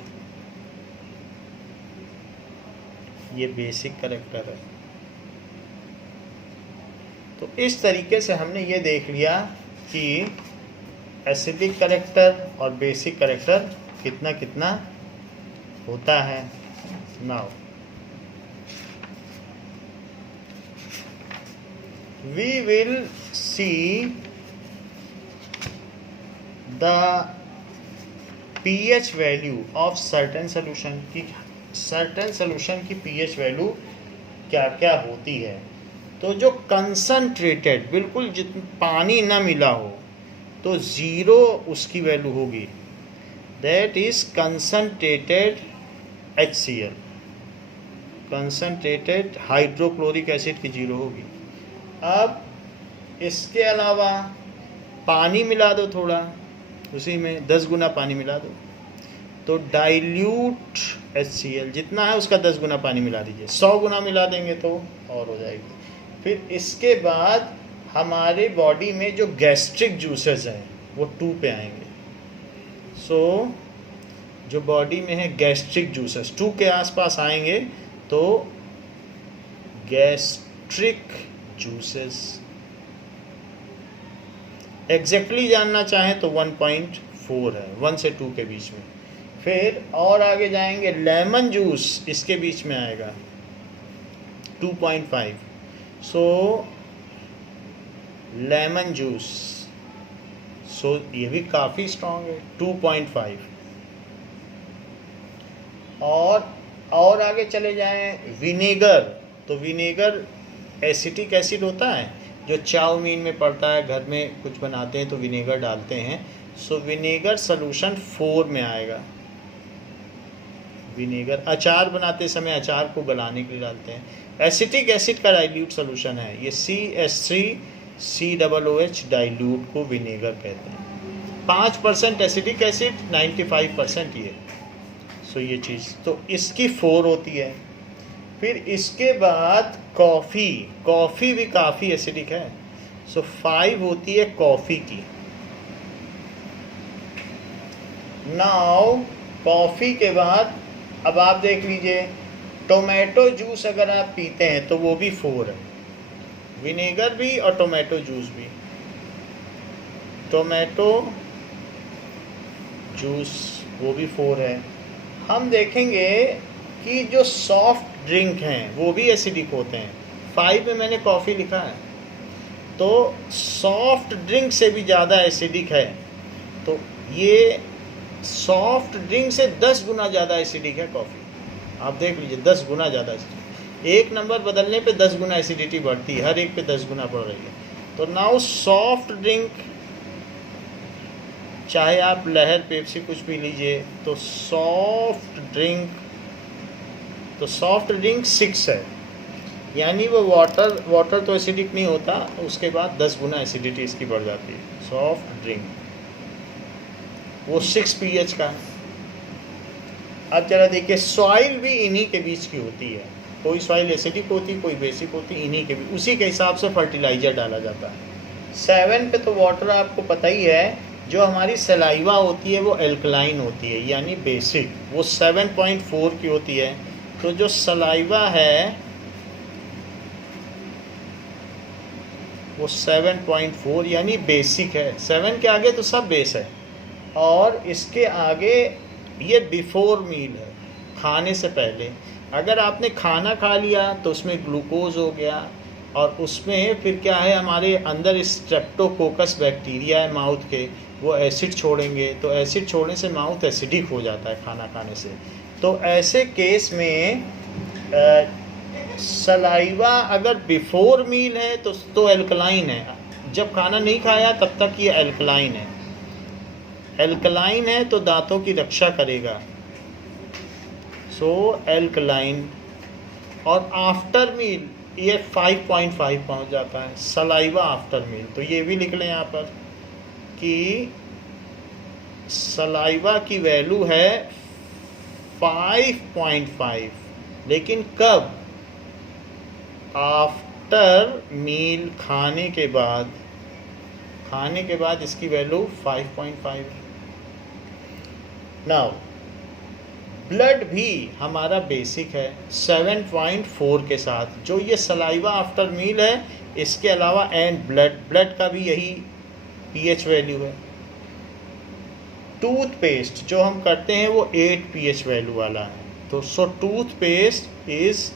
ये बेसिक कैरेक्टर है। तो इस तरीके से हमने ये देख लिया कि एसिडिक कैरेक्टर और बेसिक कैरेक्टर कितना कितना होता है। Now we will see the pH value of certain solution की certain solution की pH वैल्यू क्या क्या होती है। तो जो कंसंट्रेटेड, बिल्कुल जितना पानी ना मिला हो, तो 0 उसकी वैल्यू होगी, that is concentrated HCl, concentrated hydrochloric acid की 0 होगी। अब इसके अलावा पानी मिला दो थोड़ा, उसी में 10 गुना पानी मिला दो, तो डाइल्यूट HCl जितना है उसका 10 गुना पानी मिला दीजिए, 100 गुना मिला देंगे तो और हो जाएगी। फिर इसके बाद हमारे बॉडी में जो गैस्ट्रिक जूसेस हैं वो 2 पे आएंगे। सो जो बॉडी में है गैस्ट्रिक जूसेस 2 के आसपास आएंगे, तो गैस्ट्रिक जूसेस एग्जैक्टली जानना चाहें तो 1.4 है, 1 से 2 के बीच में। फिर और आगे जाएंगे, लेमन जूस इसके बीच में आएगा 2.5। सो लेमन जूस, सो ये भी काफ़ी स्ट्रॉन्ग है 2.5। और आगे चले जाएं, विनेगर, तो विनेगर एसिटिक एसिड होता है जो चाउमीन में पड़ता है, घर में कुछ बनाते हैं तो विनेगर डालते हैं। सो विनेगर सोल्यूशन 4 में आएगा। विनेगर अचार बनाते समय अचार को गलाने के लिए डालते हैं। एसिटिक एसिड का डाइल्यूट सोल्यूशन है ये CH3COOH डाइल्यूट को विनेगर कहते हैं। 5% एसिटिक एसिड, 95% ये। सो ये चीज़ तो इसकी 4 होती है। फिर इसके बाद कॉफ़ी भी काफ़ी एसिडिक है। सो 5 होती है कॉफ़ी की। नाउ कॉफ़ी के बाद अब आप देख लीजिए, टोमेटो जूस अगर आप पीते हैं तो वो भी 4 है, विनेगर भी और टोमेटो जूस भी। टोमेटो जूस वो भी 4 है। हम देखेंगे कि जो सॉफ्ट ड्रिंक हैं वो भी एसिडिक होते हैं। 5 में मैंने कॉफ़ी लिखा है, तो सॉफ्ट ड्रिंक से भी ज़्यादा एसिडिक है। तो ये सॉफ्ट ड्रिंक से 10 गुना ज़्यादा एसिडिक है कॉफ़ी। आप देख लीजिए 10 गुना ज़्यादा एसिडिक। एक नंबर बदलने पे 10 गुना एसिडिटी बढ़ती है, हर एक पे 10 गुना बढ़ रही है। तो नाउ सॉफ्ट ड्रिंक, चाहे आप लहर पेप्सी कुछ भी लीजिए, तो सॉफ्ट ड्रिंक 6 है, यानी वो वाटर तो एसिडिक नहीं होता, उसके बाद 10 गुना एसिडिटी इसकी बढ़ जाती है। सॉफ्ट ड्रिंक वो 6 pH का है। अब जरा देखिए, सॉइल भी इन्हीं के बीच की होती है, कोई सॉइल एसिडिक होती, कोई बेसिक होती, इन्हीं के बीच, उसी के हिसाब से फर्टिलाइजर डाला जाता है। 7 पे तो वाटर आपको पता ही है, जो हमारी सलाइवा होती है वो एल्कलाइन होती है, यानी बेसिक, वो 7.4 की होती है। तो जो सलाइवा है वो 7.4 यानी बेसिक है। 7 के आगे तो सब बेस है, और इसके आगे ये बिफोर मील है, खाने से पहले। अगर आपने खाना खा लिया तो उसमें ग्लूकोज हो गया, और उसमें फिर क्या है, हमारे अंदर स्ट्रेप्टोकोकस बैक्टीरिया है माउथ के, वो एसिड छोड़ेंगे, तो एसिड छोड़ने से माउथ एसिडिक हो जाता है खाना खाने से। तो ऐसे केस में सलाइवा अगर बिफोर मील है तो एल्कलाइन है, जब खाना नहीं खाया तब तक ये एल्कलाइन है। एल्कलाइन है तो दांतों की रक्षा करेगा, सो एल्कलाइन। और आफ्टर मील ये 5.5 पहुंच जाता है, सलाइवा आफ्टर मील। तो ये भी लिख लें यहाँ पर कि सलाइवा की वैल्यू है 5.5, लेकिन कब? आफ्टर मील, खाने के बाद इसकी वैल्यू 5.5। नाउ ब्लड भी हमारा बेसिक है 7.4 के साथ, जो ये सलाइवा आफ्टर मील है, इसके अलावा एंड ब्लड का भी यही pH वैल्यू है। टूथपेस्ट जो हम करते हैं वो 8 pH वैल्यू वाला है। तो सो टूथपेस्ट इज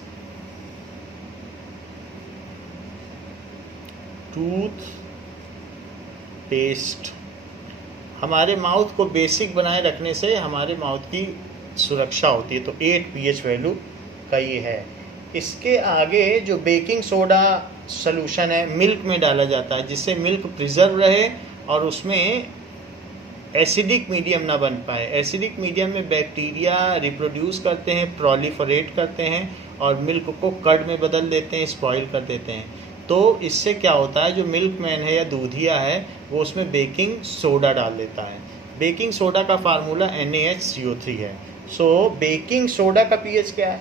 हमारे माउथ को बेसिक बनाए रखने से हमारे माउथ की सुरक्षा होती है। तो 8 pH वैल्यू का ये है। इसके आगे जो बेकिंग सोडा सॉल्यूशन है, मिल्क में डाला जाता है, जिससे मिल्क प्रिजर्व रहे और उसमें एसिडिक मीडियम ना बन पाए। एसिडिक मीडियम में बैक्टीरिया रिप्रोड्यूस करते हैं, प्रोलिफरेट करते हैं, और मिल्क को कर्ड में बदल देते हैं, स्पॉइल कर देते हैं। तो इससे क्या होता है, जो मिल्क मैन है या दूधिया है, वो उसमें बेकिंग सोडा डाल देता है। बेकिंग सोडा का फार्मूला NaHCO3 है। सो बेकिंग सोडा का pH क्या है?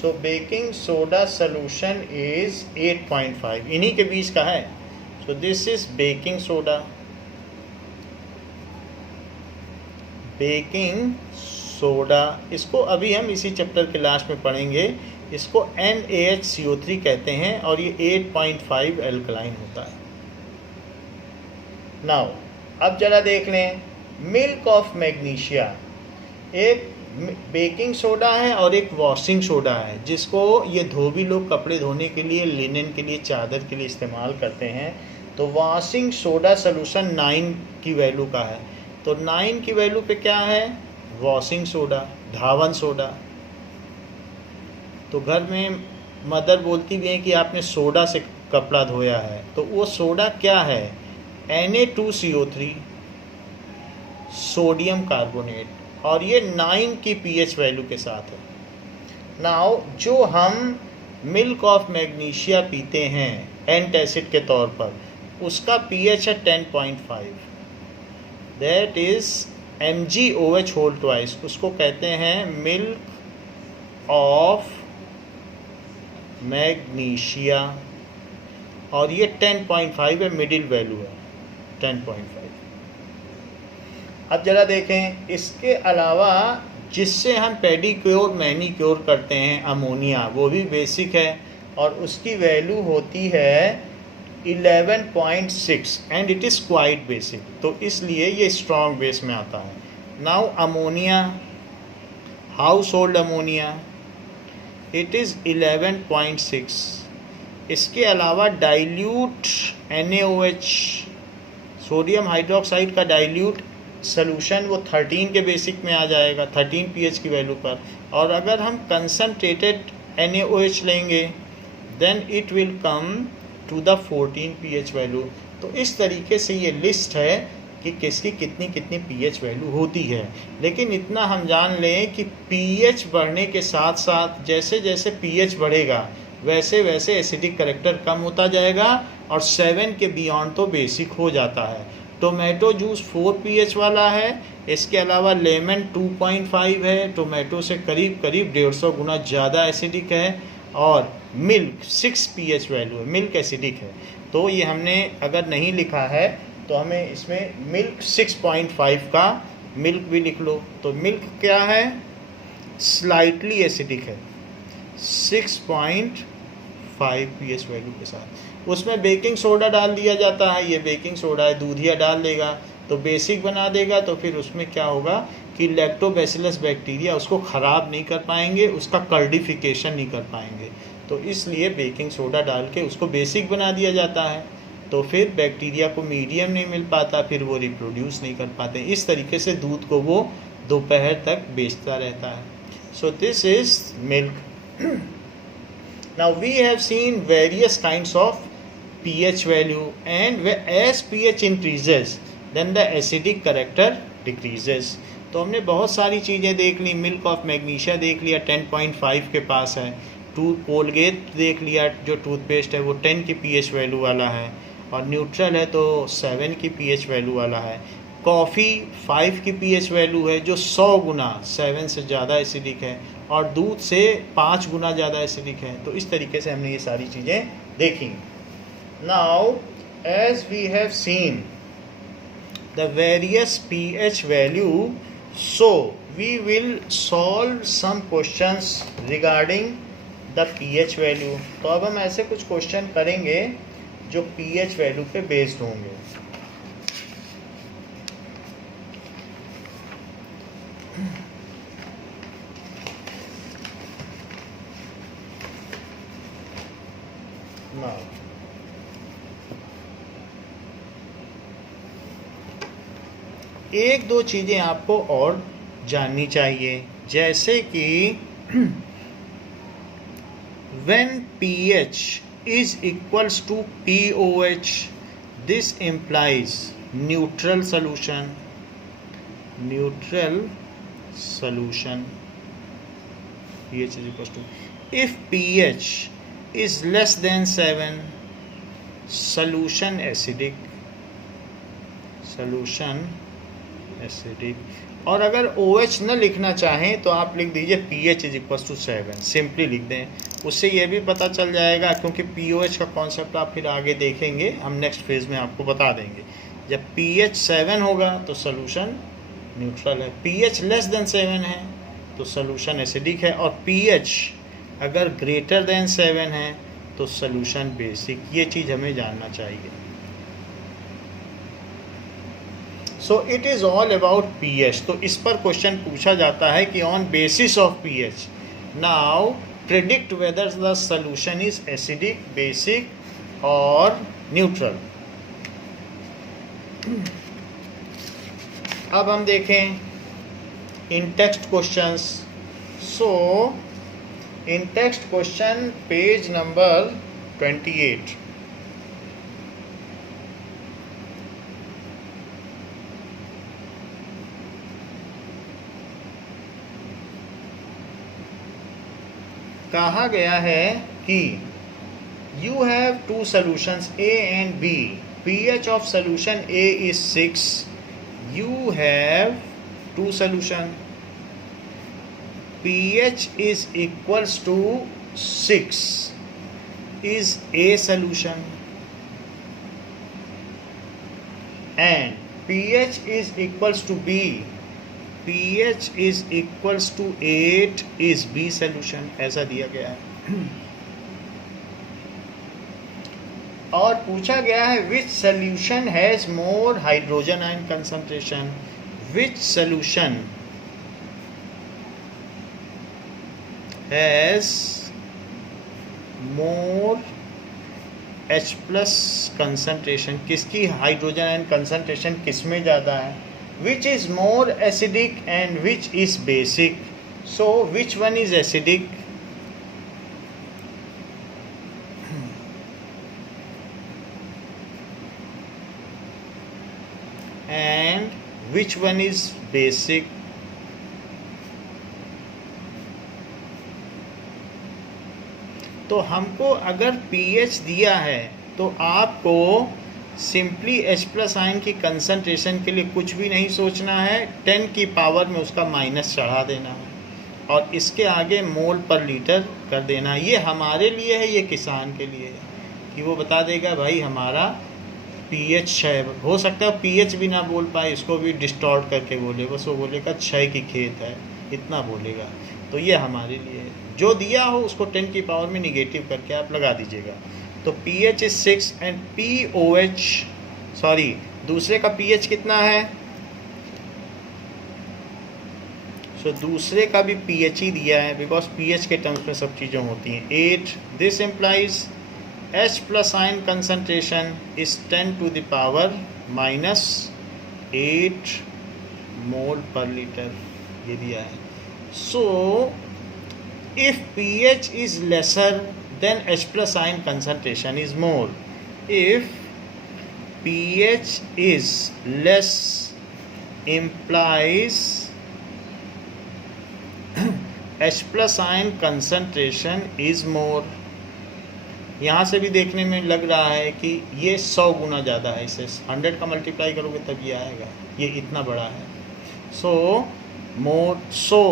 सो बेकिंग सोडा सोल्यूशन इज 8.5, इन्हीं के बीच का है। सो this is baking soda. Baking soda, इसको अभी हम इसी चैप्टर के लास्ट में पढ़ेंगे। इसको NaHCO3 कहते हैं और ये 8.5 एल्कलाइन होता है। नाउ अब जरा देख लें मिल्क ऑफ मैग्नीशिया। एक बेकिंग सोडा है और एक वॉशिंग सोडा है, जिसको ये धोबी लोग कपड़े धोने के लिए, लिनन के लिए, चादर के लिए इस्तेमाल करते हैं। तो वॉशिंग सोडा सोल्यूशन 9 की वैल्यू का है। तो 9 की वैल्यू पे क्या है? वॉशिंग सोडा, धावन सोडा। तो घर में मदर बोलती भी है कि आपने सोडा से कपड़ा धोया है, तो वो सोडा क्या है? Na2CO3 सोडियम कार्बोनेट, और ये 9 की pH वैल्यू के साथ है। नाउ जो हम मिल्क ऑफ मैग्नीशिया पीते हैं एंटासिड के तौर पर, उसका pH है 10.5, that is MgOH whole twice. उसको कहते हैं मिल्क ऑफ मैग्नीशिया, और ये 10.5 है, मिडिल वैल्यू है 10.5। अब जरा देखें, इसके अलावा जिससे हम पेडिक्योर मैनीक्योर करते हैं, अमोनिया, वो भी बेसिक है और उसकी वैल्यू होती है 11.6 and it is quite basic, तो इसलिए ये स्ट्रॉन्ग बेस में आता है। Now ammonia, house hold ammonia, it is 11.6। इसके अलावा डाइल्यूट NaOH, सोडियम हाइड्रोक्साइड का डाइल्यूट सॉल्यूशन, वो 13 के बेसिक में आ जाएगा, 13 pH की वैल्यू पर। और अगर हम कंसनट्रेटेड NaOH लेंगे then it will come to the 14 pH value. तो इस तरीके से ये लिस्ट है कि किसकी कितनी कितनी pH वैल्यू होती है। लेकिन इतना हम जान लें कि pH बढ़ने के साथ साथ जैसे जैसे pH बढ़ेगा वैसे वैसे एसिडिक कैरेक्टर कम होता जाएगा और 7 के बियॉन्ड तो बेसिक हो जाता है। टोमेटो जूस 4 pH वाला है, इसके अलावा लेमन 2.5 है, टोमेटो से करीब करीब 150 गुना ज़्यादा एसिडिक है, और मिल्क 6 pH वैल्यू है, मिल्क एसिडिक है। तो ये हमने अगर नहीं लिखा है तो हमें इसमें मिल्क 6.5 का मिल्क भी लिख लो। तो मिल्क क्या है? स्लाइटली एसिडिक है, 6.5 pH वैल्यू के साथ। उसमें बेकिंग सोडा डाल दिया जाता है, ये बेकिंग सोडा है, दूधिया डाल देगा तो बेसिक बना देगा। तो फिर उसमें क्या होगा कि लैक्टोबैसिलस बैक्टीरिया उसको ख़राब नहीं कर पाएंगे, उसका कर्डिफिकेशन नहीं कर पाएंगे। तो इसलिए बेकिंग सोडा डाल के उसको बेसिक बना दिया जाता है। तो फिर बैक्टीरिया को मीडियम नहीं मिल पाता, फिर वो रिप्रोड्यूस नहीं कर पाते। इस तरीके से दूध को वो दोपहर तक बेचता रहता है। सो this is milk. Now we have seen various kinds of pH value, and as pH increases then the acidic character decreases. तो हमने बहुत सारी चीज़ें देख ली। मिल्क ऑफ मैग्नीशिया देख लिया, 10.5 के पास है। कोलगेट देख लिया, जो टूथपेस्ट है वो 10 की pH वैल्यू वाला है, और न्यूट्रल है तो 7 की pH वैल्यू वाला है। कॉफ़ी 5 की pH वैल्यू है, जो 100 गुना 7 से ज़्यादा एसिडिक है, और दूध से 5 गुना ज़्यादा एसिडिक है। तो इस तरीके से हमने ये सारी चीज़ें देखी। Now as we have seen the various pH value, so we will solve some questions regarding the pH value. तो अब हम ऐसे कुछ क्वेश्चन करेंगे जो pH वैल्यू पे बेस्ड होंगे। एक दो चीज़ें आपको और जाननी चाहिए, जैसे कि when pH is equals to pOH, this implies neutral solution. Neutral solution, pH is equals to, if pH is less than 7, solution acidic, solution acidic. और अगर OH न लिखना चाहें तो आप लिख दीजिए pH is equal to 7, simply लिख दें। उससे ये भी पता चल जाएगा, क्योंकि POH का कॉन्सेप्ट आप फिर आगे देखेंगे, हम नेक्स्ट फेज़ में आपको बता देंगे। जब pH 7 होगा तो सोल्यूशन न्यूट्रल है, pH लेस देन 7 है तो सोल्यूशन एसिडिक है, और pH अगर ग्रेटर देन 7 है तो सोल्यूशन बेसिक। ये चीज़ हमें जानना चाहिए। So it is all about pH। तो इस पर क्वेश्चन पूछा जाता है कि on basis of pH now predict whether the solution is acidic, basic और न्यूट्रल। अब हम देखें in text questions. So in text question page number 28, कहा गया है कि you have two solutions A and B, pH of solution A is 6, you have two solution, pH is equals to 6 is A solution and pH is equals to B, pH is equals to 8 is B solution, ऐसा दिया गया है। और पूछा गया है which solution has more hydrogen ion concentration, which solution has more H plus concentration, किसकी hydrogen ion concentration किस में ज़्यादा है, which is more acidic and which is basic, so which one is acidic, and which one is basic। तो हमको अगर pH दिया है तो आपको सिंपली H प्लस आयन की कंसंट्रेशन के लिए कुछ भी नहीं सोचना है, 10 की पावर में उसका माइनस चढ़ा देना है और इसके आगे मोल पर लीटर कर देना है। ये हमारे लिए है, ये किसान के लिए है कि वो बता देगा भाई हमारा pH 6, हो सकता है pH भी ना बोल पाए, इसको भी डिस्टॉर्ट करके बोले, बस वो बोलेगा 6 की खेत है, इतना बोलेगा। तो ये हमारे लिए है, जो दिया हो उसको 10 की पावर में निगेटिव करके आप लगा दीजिएगा। तो pH is 6 and POH, sorry दूसरे का pH कितना है, सो दूसरे का भी pH ही दिया है, बिकॉज pH के टर्म्स में सब चीज़ें होती हैं, 8। This implies H plus ion concentration is 10 to the power minus 8 mole per litre, ये दिया है। सो if pH is lesser then H plus ion concentration is more, if pH is less implies H plus ion concentration is more। यहाँ से भी देखने में लग रहा है कि ये 100 गुना ज़्यादा है, इसे 100 का मल्टीप्लाई करोगे तब ये आएगा, ये इतना बड़ा है। सो मोर, सो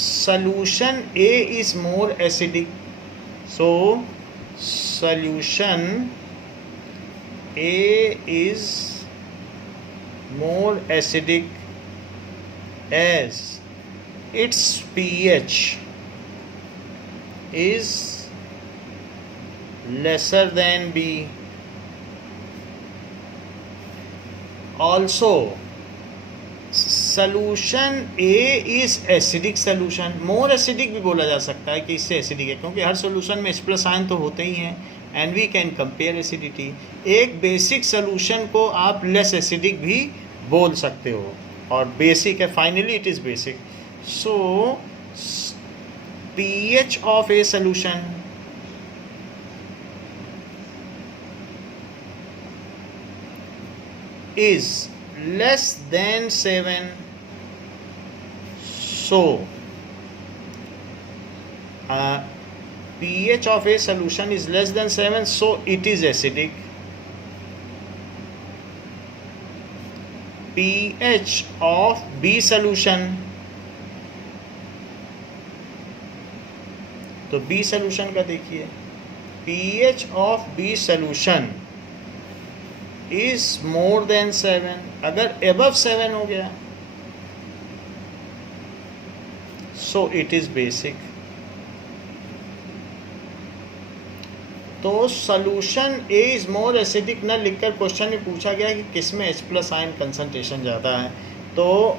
solution A is more acidic, so solution A is more acidic as its pH is lesser than B, also solution A is acidic solution, more acidic भी बोला जा सकता है कि इससे एसिडिक है, क्योंकि हर सॉल्यूशन में H प्लस आयन तो होते ही हैं and we can compare acidity. एक बेसिक सॉल्यूशन को आप लेस एसिडिक भी बोल सकते हो और बेसिक है, finally it is basic. So pH of A solution is less than 7, so pH of a solution is less than 7, so it is acidic। pH of B solution, तो B solution का देखिए, pH of B solution is more than 7, अगर above 7 हो गया so it is basic। तो solution A is more acidic न लिखकर question में पूछा गया कि किसमें H प्लस आयन कंसनट्रेशन ज़्यादा है, तो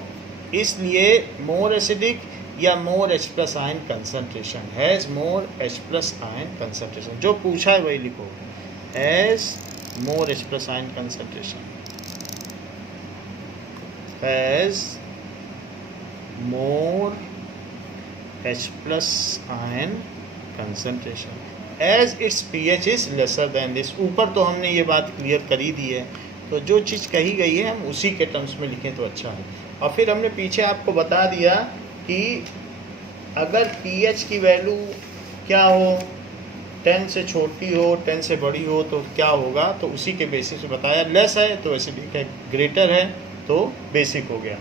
इसलिए मोर एसिडिक या more H plus ion concentration, has more H plus ion concentration, जो पूछा है वही लिखो, has more H plus ion concentration, has more H plus ion concentration as its pH is lesser than this. ऊपर तो हमने ये बात क्लियर कर ही दी है, तो जो चीज़ कही गई है हम उसी के टर्म्स में लिखें तो अच्छा है। और फिर हमने पीछे आपको बता दिया कि अगर pH की वैल्यू क्या हो, 10 से छोटी हो 10 से बड़ी हो तो क्या होगा, तो उसी के बेसिस पे बताया। लेस है तो एसिडिक है, ग्रेटर है तो बेसिक हो गया।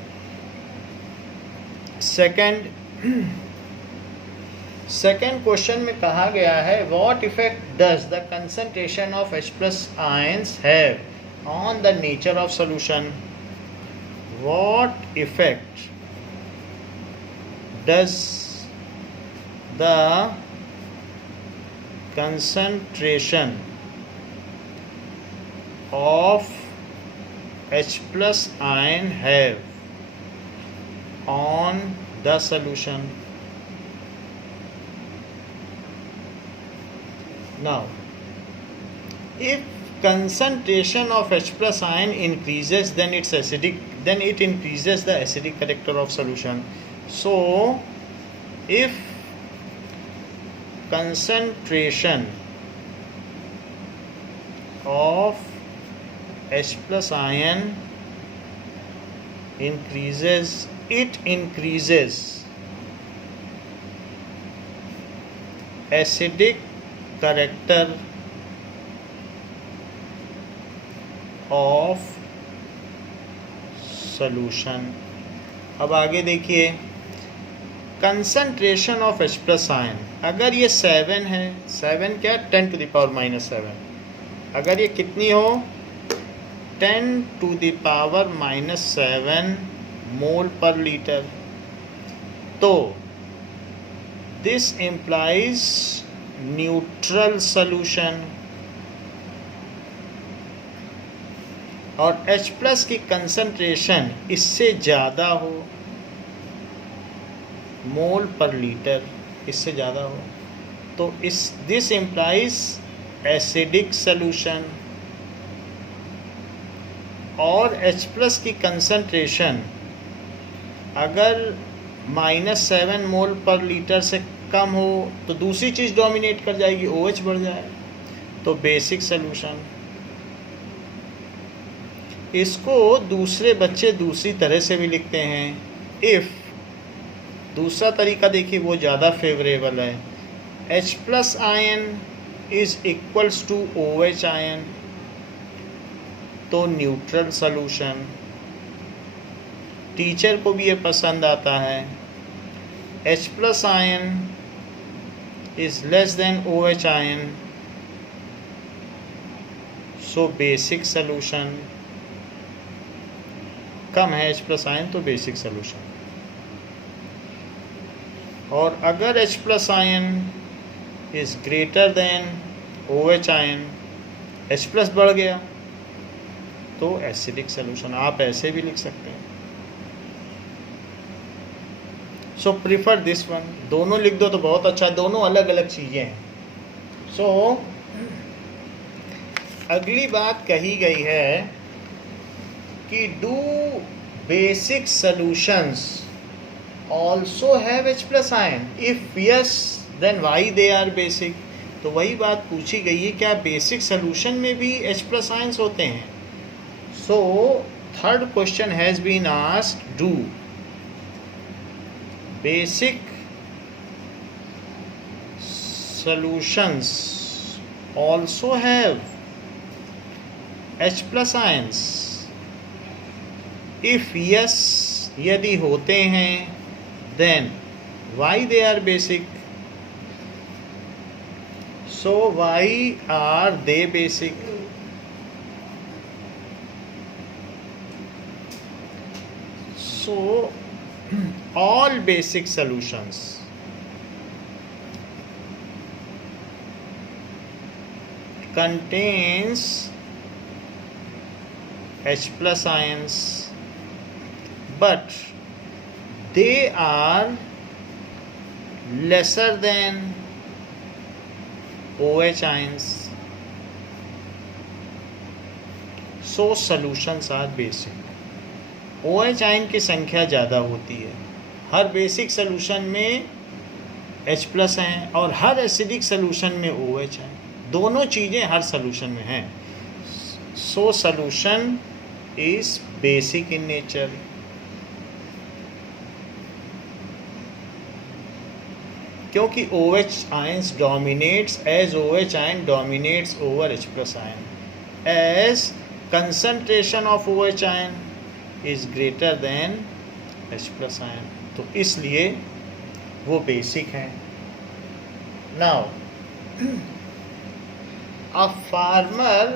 सेकेंड क्वेश्चन में कहा गया है what effect does the concentration of H plus ions have on the nature of solution. What effect does the concentration of H plus ion have on the solution. Now, if concentration of H plus ion increases, then it's acidic. Then it increases the acidic character of solution. So, if concentration of H plus ion increases, it increases acidic character of solution। अब आगे देखिए, concentration of H plus ion, अगर ये 7 है, 7 क्या, 10 to the power minus 7, अगर ये कितनी हो 10 to the power minus 7 mole per litre, तो दिस इम्प्लाइज न्यूट्रल सॉल्यूशन। और H प्लस की कंसंट्रेशन इससे ज़्यादा हो, मोल पर लीटर इससे ज़्यादा हो, तो दिस इम्प्लाइज एसिडिक सॉल्यूशन। और H प्लस की कंसंट्रेशन अगर -7 मोल पर लीटर से कम हो तो दूसरी चीज़ डोमिनेट कर जाएगी, OH बढ़ जाए, तो बेसिक सॉल्यूशन। इसको दूसरे बच्चे दूसरी तरह से भी लिखते हैं। इफ़ दूसरा तरीका देखिए वो ज़्यादा फेवरेबल है, H plus ion is equals to OH ion, तो न्यूट्रल सॉल्यूशन। टीचर को भी ये पसंद आता है। H plus ion is less than OH ion, so basic solution. कम है H प्लस आयन तो बेसिक सॉल्यूशन। और अगर H plus ion is greater than OH ion, H plus बढ़ गया तो एसिडिक सॉल्यूशन। आप ऐसे भी लिख सकते हैं। सो प्रिफर दिस वन, दोनों लिख दो तो बहुत अच्छा है, दोनों अलग अलग चीज़ें हैं। सो अगली बात कही गई है कि do basic solutions also have H plus ion, if yes then why they are basic. तो वही बात पूछी गई है, क्या बेसिक सॉल्यूशन में भी H प्लस आयन्स होते हैं। So third question has been asked, do basic solutions also have H plus ions। If yes, यदि होते हैं, then why they are basic, so why are they basic. So all basic solutions contains H plus ions, but they are lesser than OH ions, so solutions are basic। OH ion की संख्या ज़्यादा होती है, हर basic solution में H plus हैं और हर एसिडिक सलूशन में OH हैं, दोनों चीज़ें हर सलूशन में हैं। So solution is basic in nature. क्योंकि OH ions dominates as OH ion dominates over H plus ion, as concentration of OH ion is greater than H plus ion, तो इसलिए वो बेसिक हैं। नाउ अ फार्मर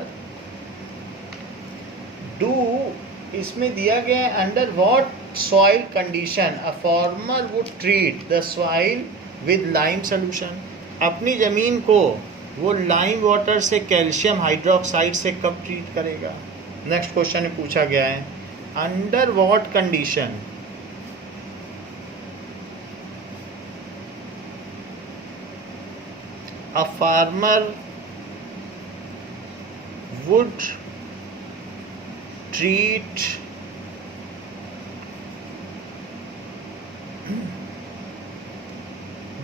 डू, इसमें दिया गया है under what soil condition a farmer would treat the soil with lime solution. अपनी ज़मीन को वो लाइम वाटर से कैल्शियम हाइड्रोक्साइड से कब ट्रीट करेगा। नेक्स्ट क्वेश्चन में पूछा गया है under what condition a farmer would treat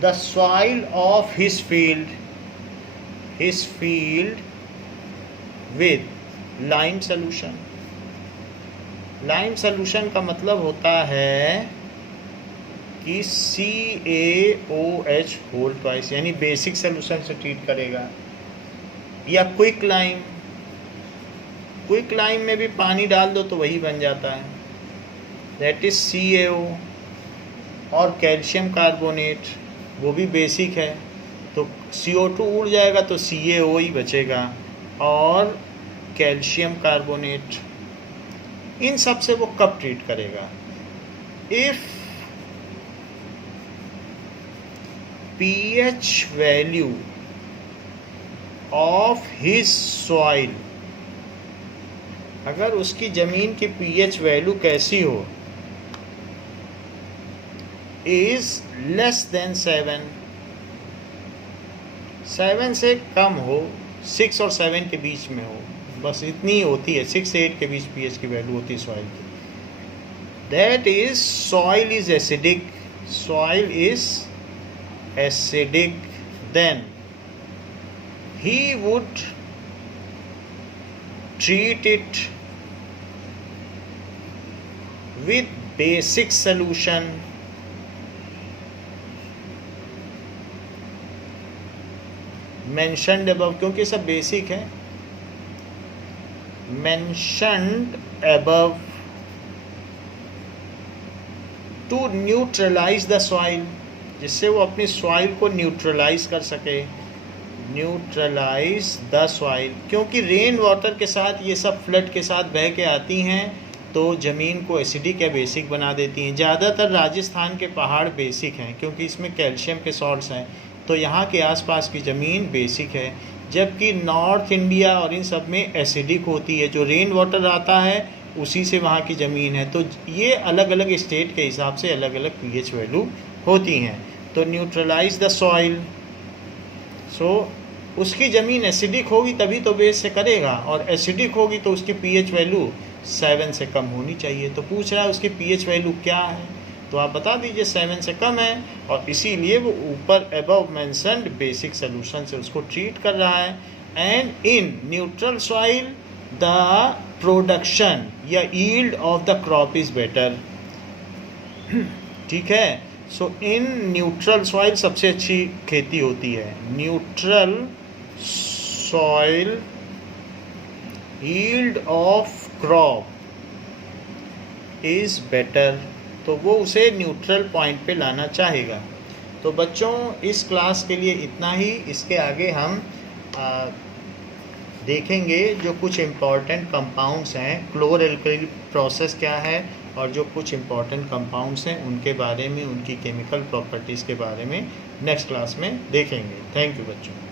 the soil of his field with lime solution. Lime solution का मतलब होता है कि CaOH होल ट्वाइस, यानी बेसिक सॉल्यूशन से ट्रीट करेगा। या क्विक लाइम, क्विक लाइम में भी पानी डाल दो तो वही बन जाता है, दैट इज CaO। और कैल्शियम कार्बोनेट वो भी बेसिक है, तो CO2 उड़ जाएगा तो CaO ही बचेगा और कैल्शियम कार्बोनेट। इन सब से वो कब ट्रीट करेगा, if pH value of his soil, अगर उसकी ज़मीन की pH वैल्यू कैसी हो, इज लेस देन 7 से कम हो, 6 और 7 के बीच में हो, बस इतनी ही होती है, 6 से 8 के बीच pH की वैल्यू होती है सॉइल की, that is soil is acidic, soil is acidic, then he would treat it with basic solution mentioned above, क्योंकि सब बेसिक है, mentioned above to neutralize the soil, जिससे वो अपनी सॉइल को न्यूट्रलाइज कर सके, न्यूट्रलाइज द सॉइल। क्योंकि रेन वाटर के साथ ये सब फ्लड के साथ बह के आती हैं तो ज़मीन को एसिडिक या बेसिक बना देती हैं। ज़्यादातर राजस्थान के पहाड़ बेसिक हैं क्योंकि इसमें कैल्शियम के सॉल्ट्स हैं, तो यहाँ के आसपास की ज़मीन बेसिक है, जबकि नॉर्थ इंडिया और इन सब में एसिडिक होती है। जो रेन वाटर आता है उसी से वहाँ की ज़मीन है, तो ये अलग अलग स्टेट के हिसाब से अलग अलग pH वैल्यू होती हैं। तो न्यूट्रलाइज द सॉइल, सो उसकी ज़मीन एसिडिक होगी तभी तो बेस से करेगा, और एसिडिक होगी तो उसकी pH वैल्यू 7 से कम होनी चाहिए। तो पूछ रहा है उसकी pH वैल्यू क्या है, तो आप बता दीजिए 7 से कम है, और इसीलिए वो ऊपर अबव मेंशन्ड बेसिक सोल्यूशन से उसको ट्रीट कर रहा है। And in neutral soil the production या yield of the crop is better. ठीक है, सो इन न्यूट्रल सॉइल सबसे अच्छी खेती होती है। Neutral soil yield of crop is better, तो वो उसे न्यूट्रल पॉइंट पे लाना चाहेगा। तो बच्चों इस क्लास के लिए इतना ही। इसके आगे हम देखेंगे जो कुछ इम्पॉर्टेंट कंपाउंड्स हैं, क्लोर एल्कली प्रोसेस क्या है, और जो कुछ इम्पॉर्टेंट कंपाउंड्स हैं उनके बारे में, उनकी केमिकल प्रॉपर्टीज़ के बारे में नेक्स्ट क्लास में देखेंगे। थैंक यू बच्चों।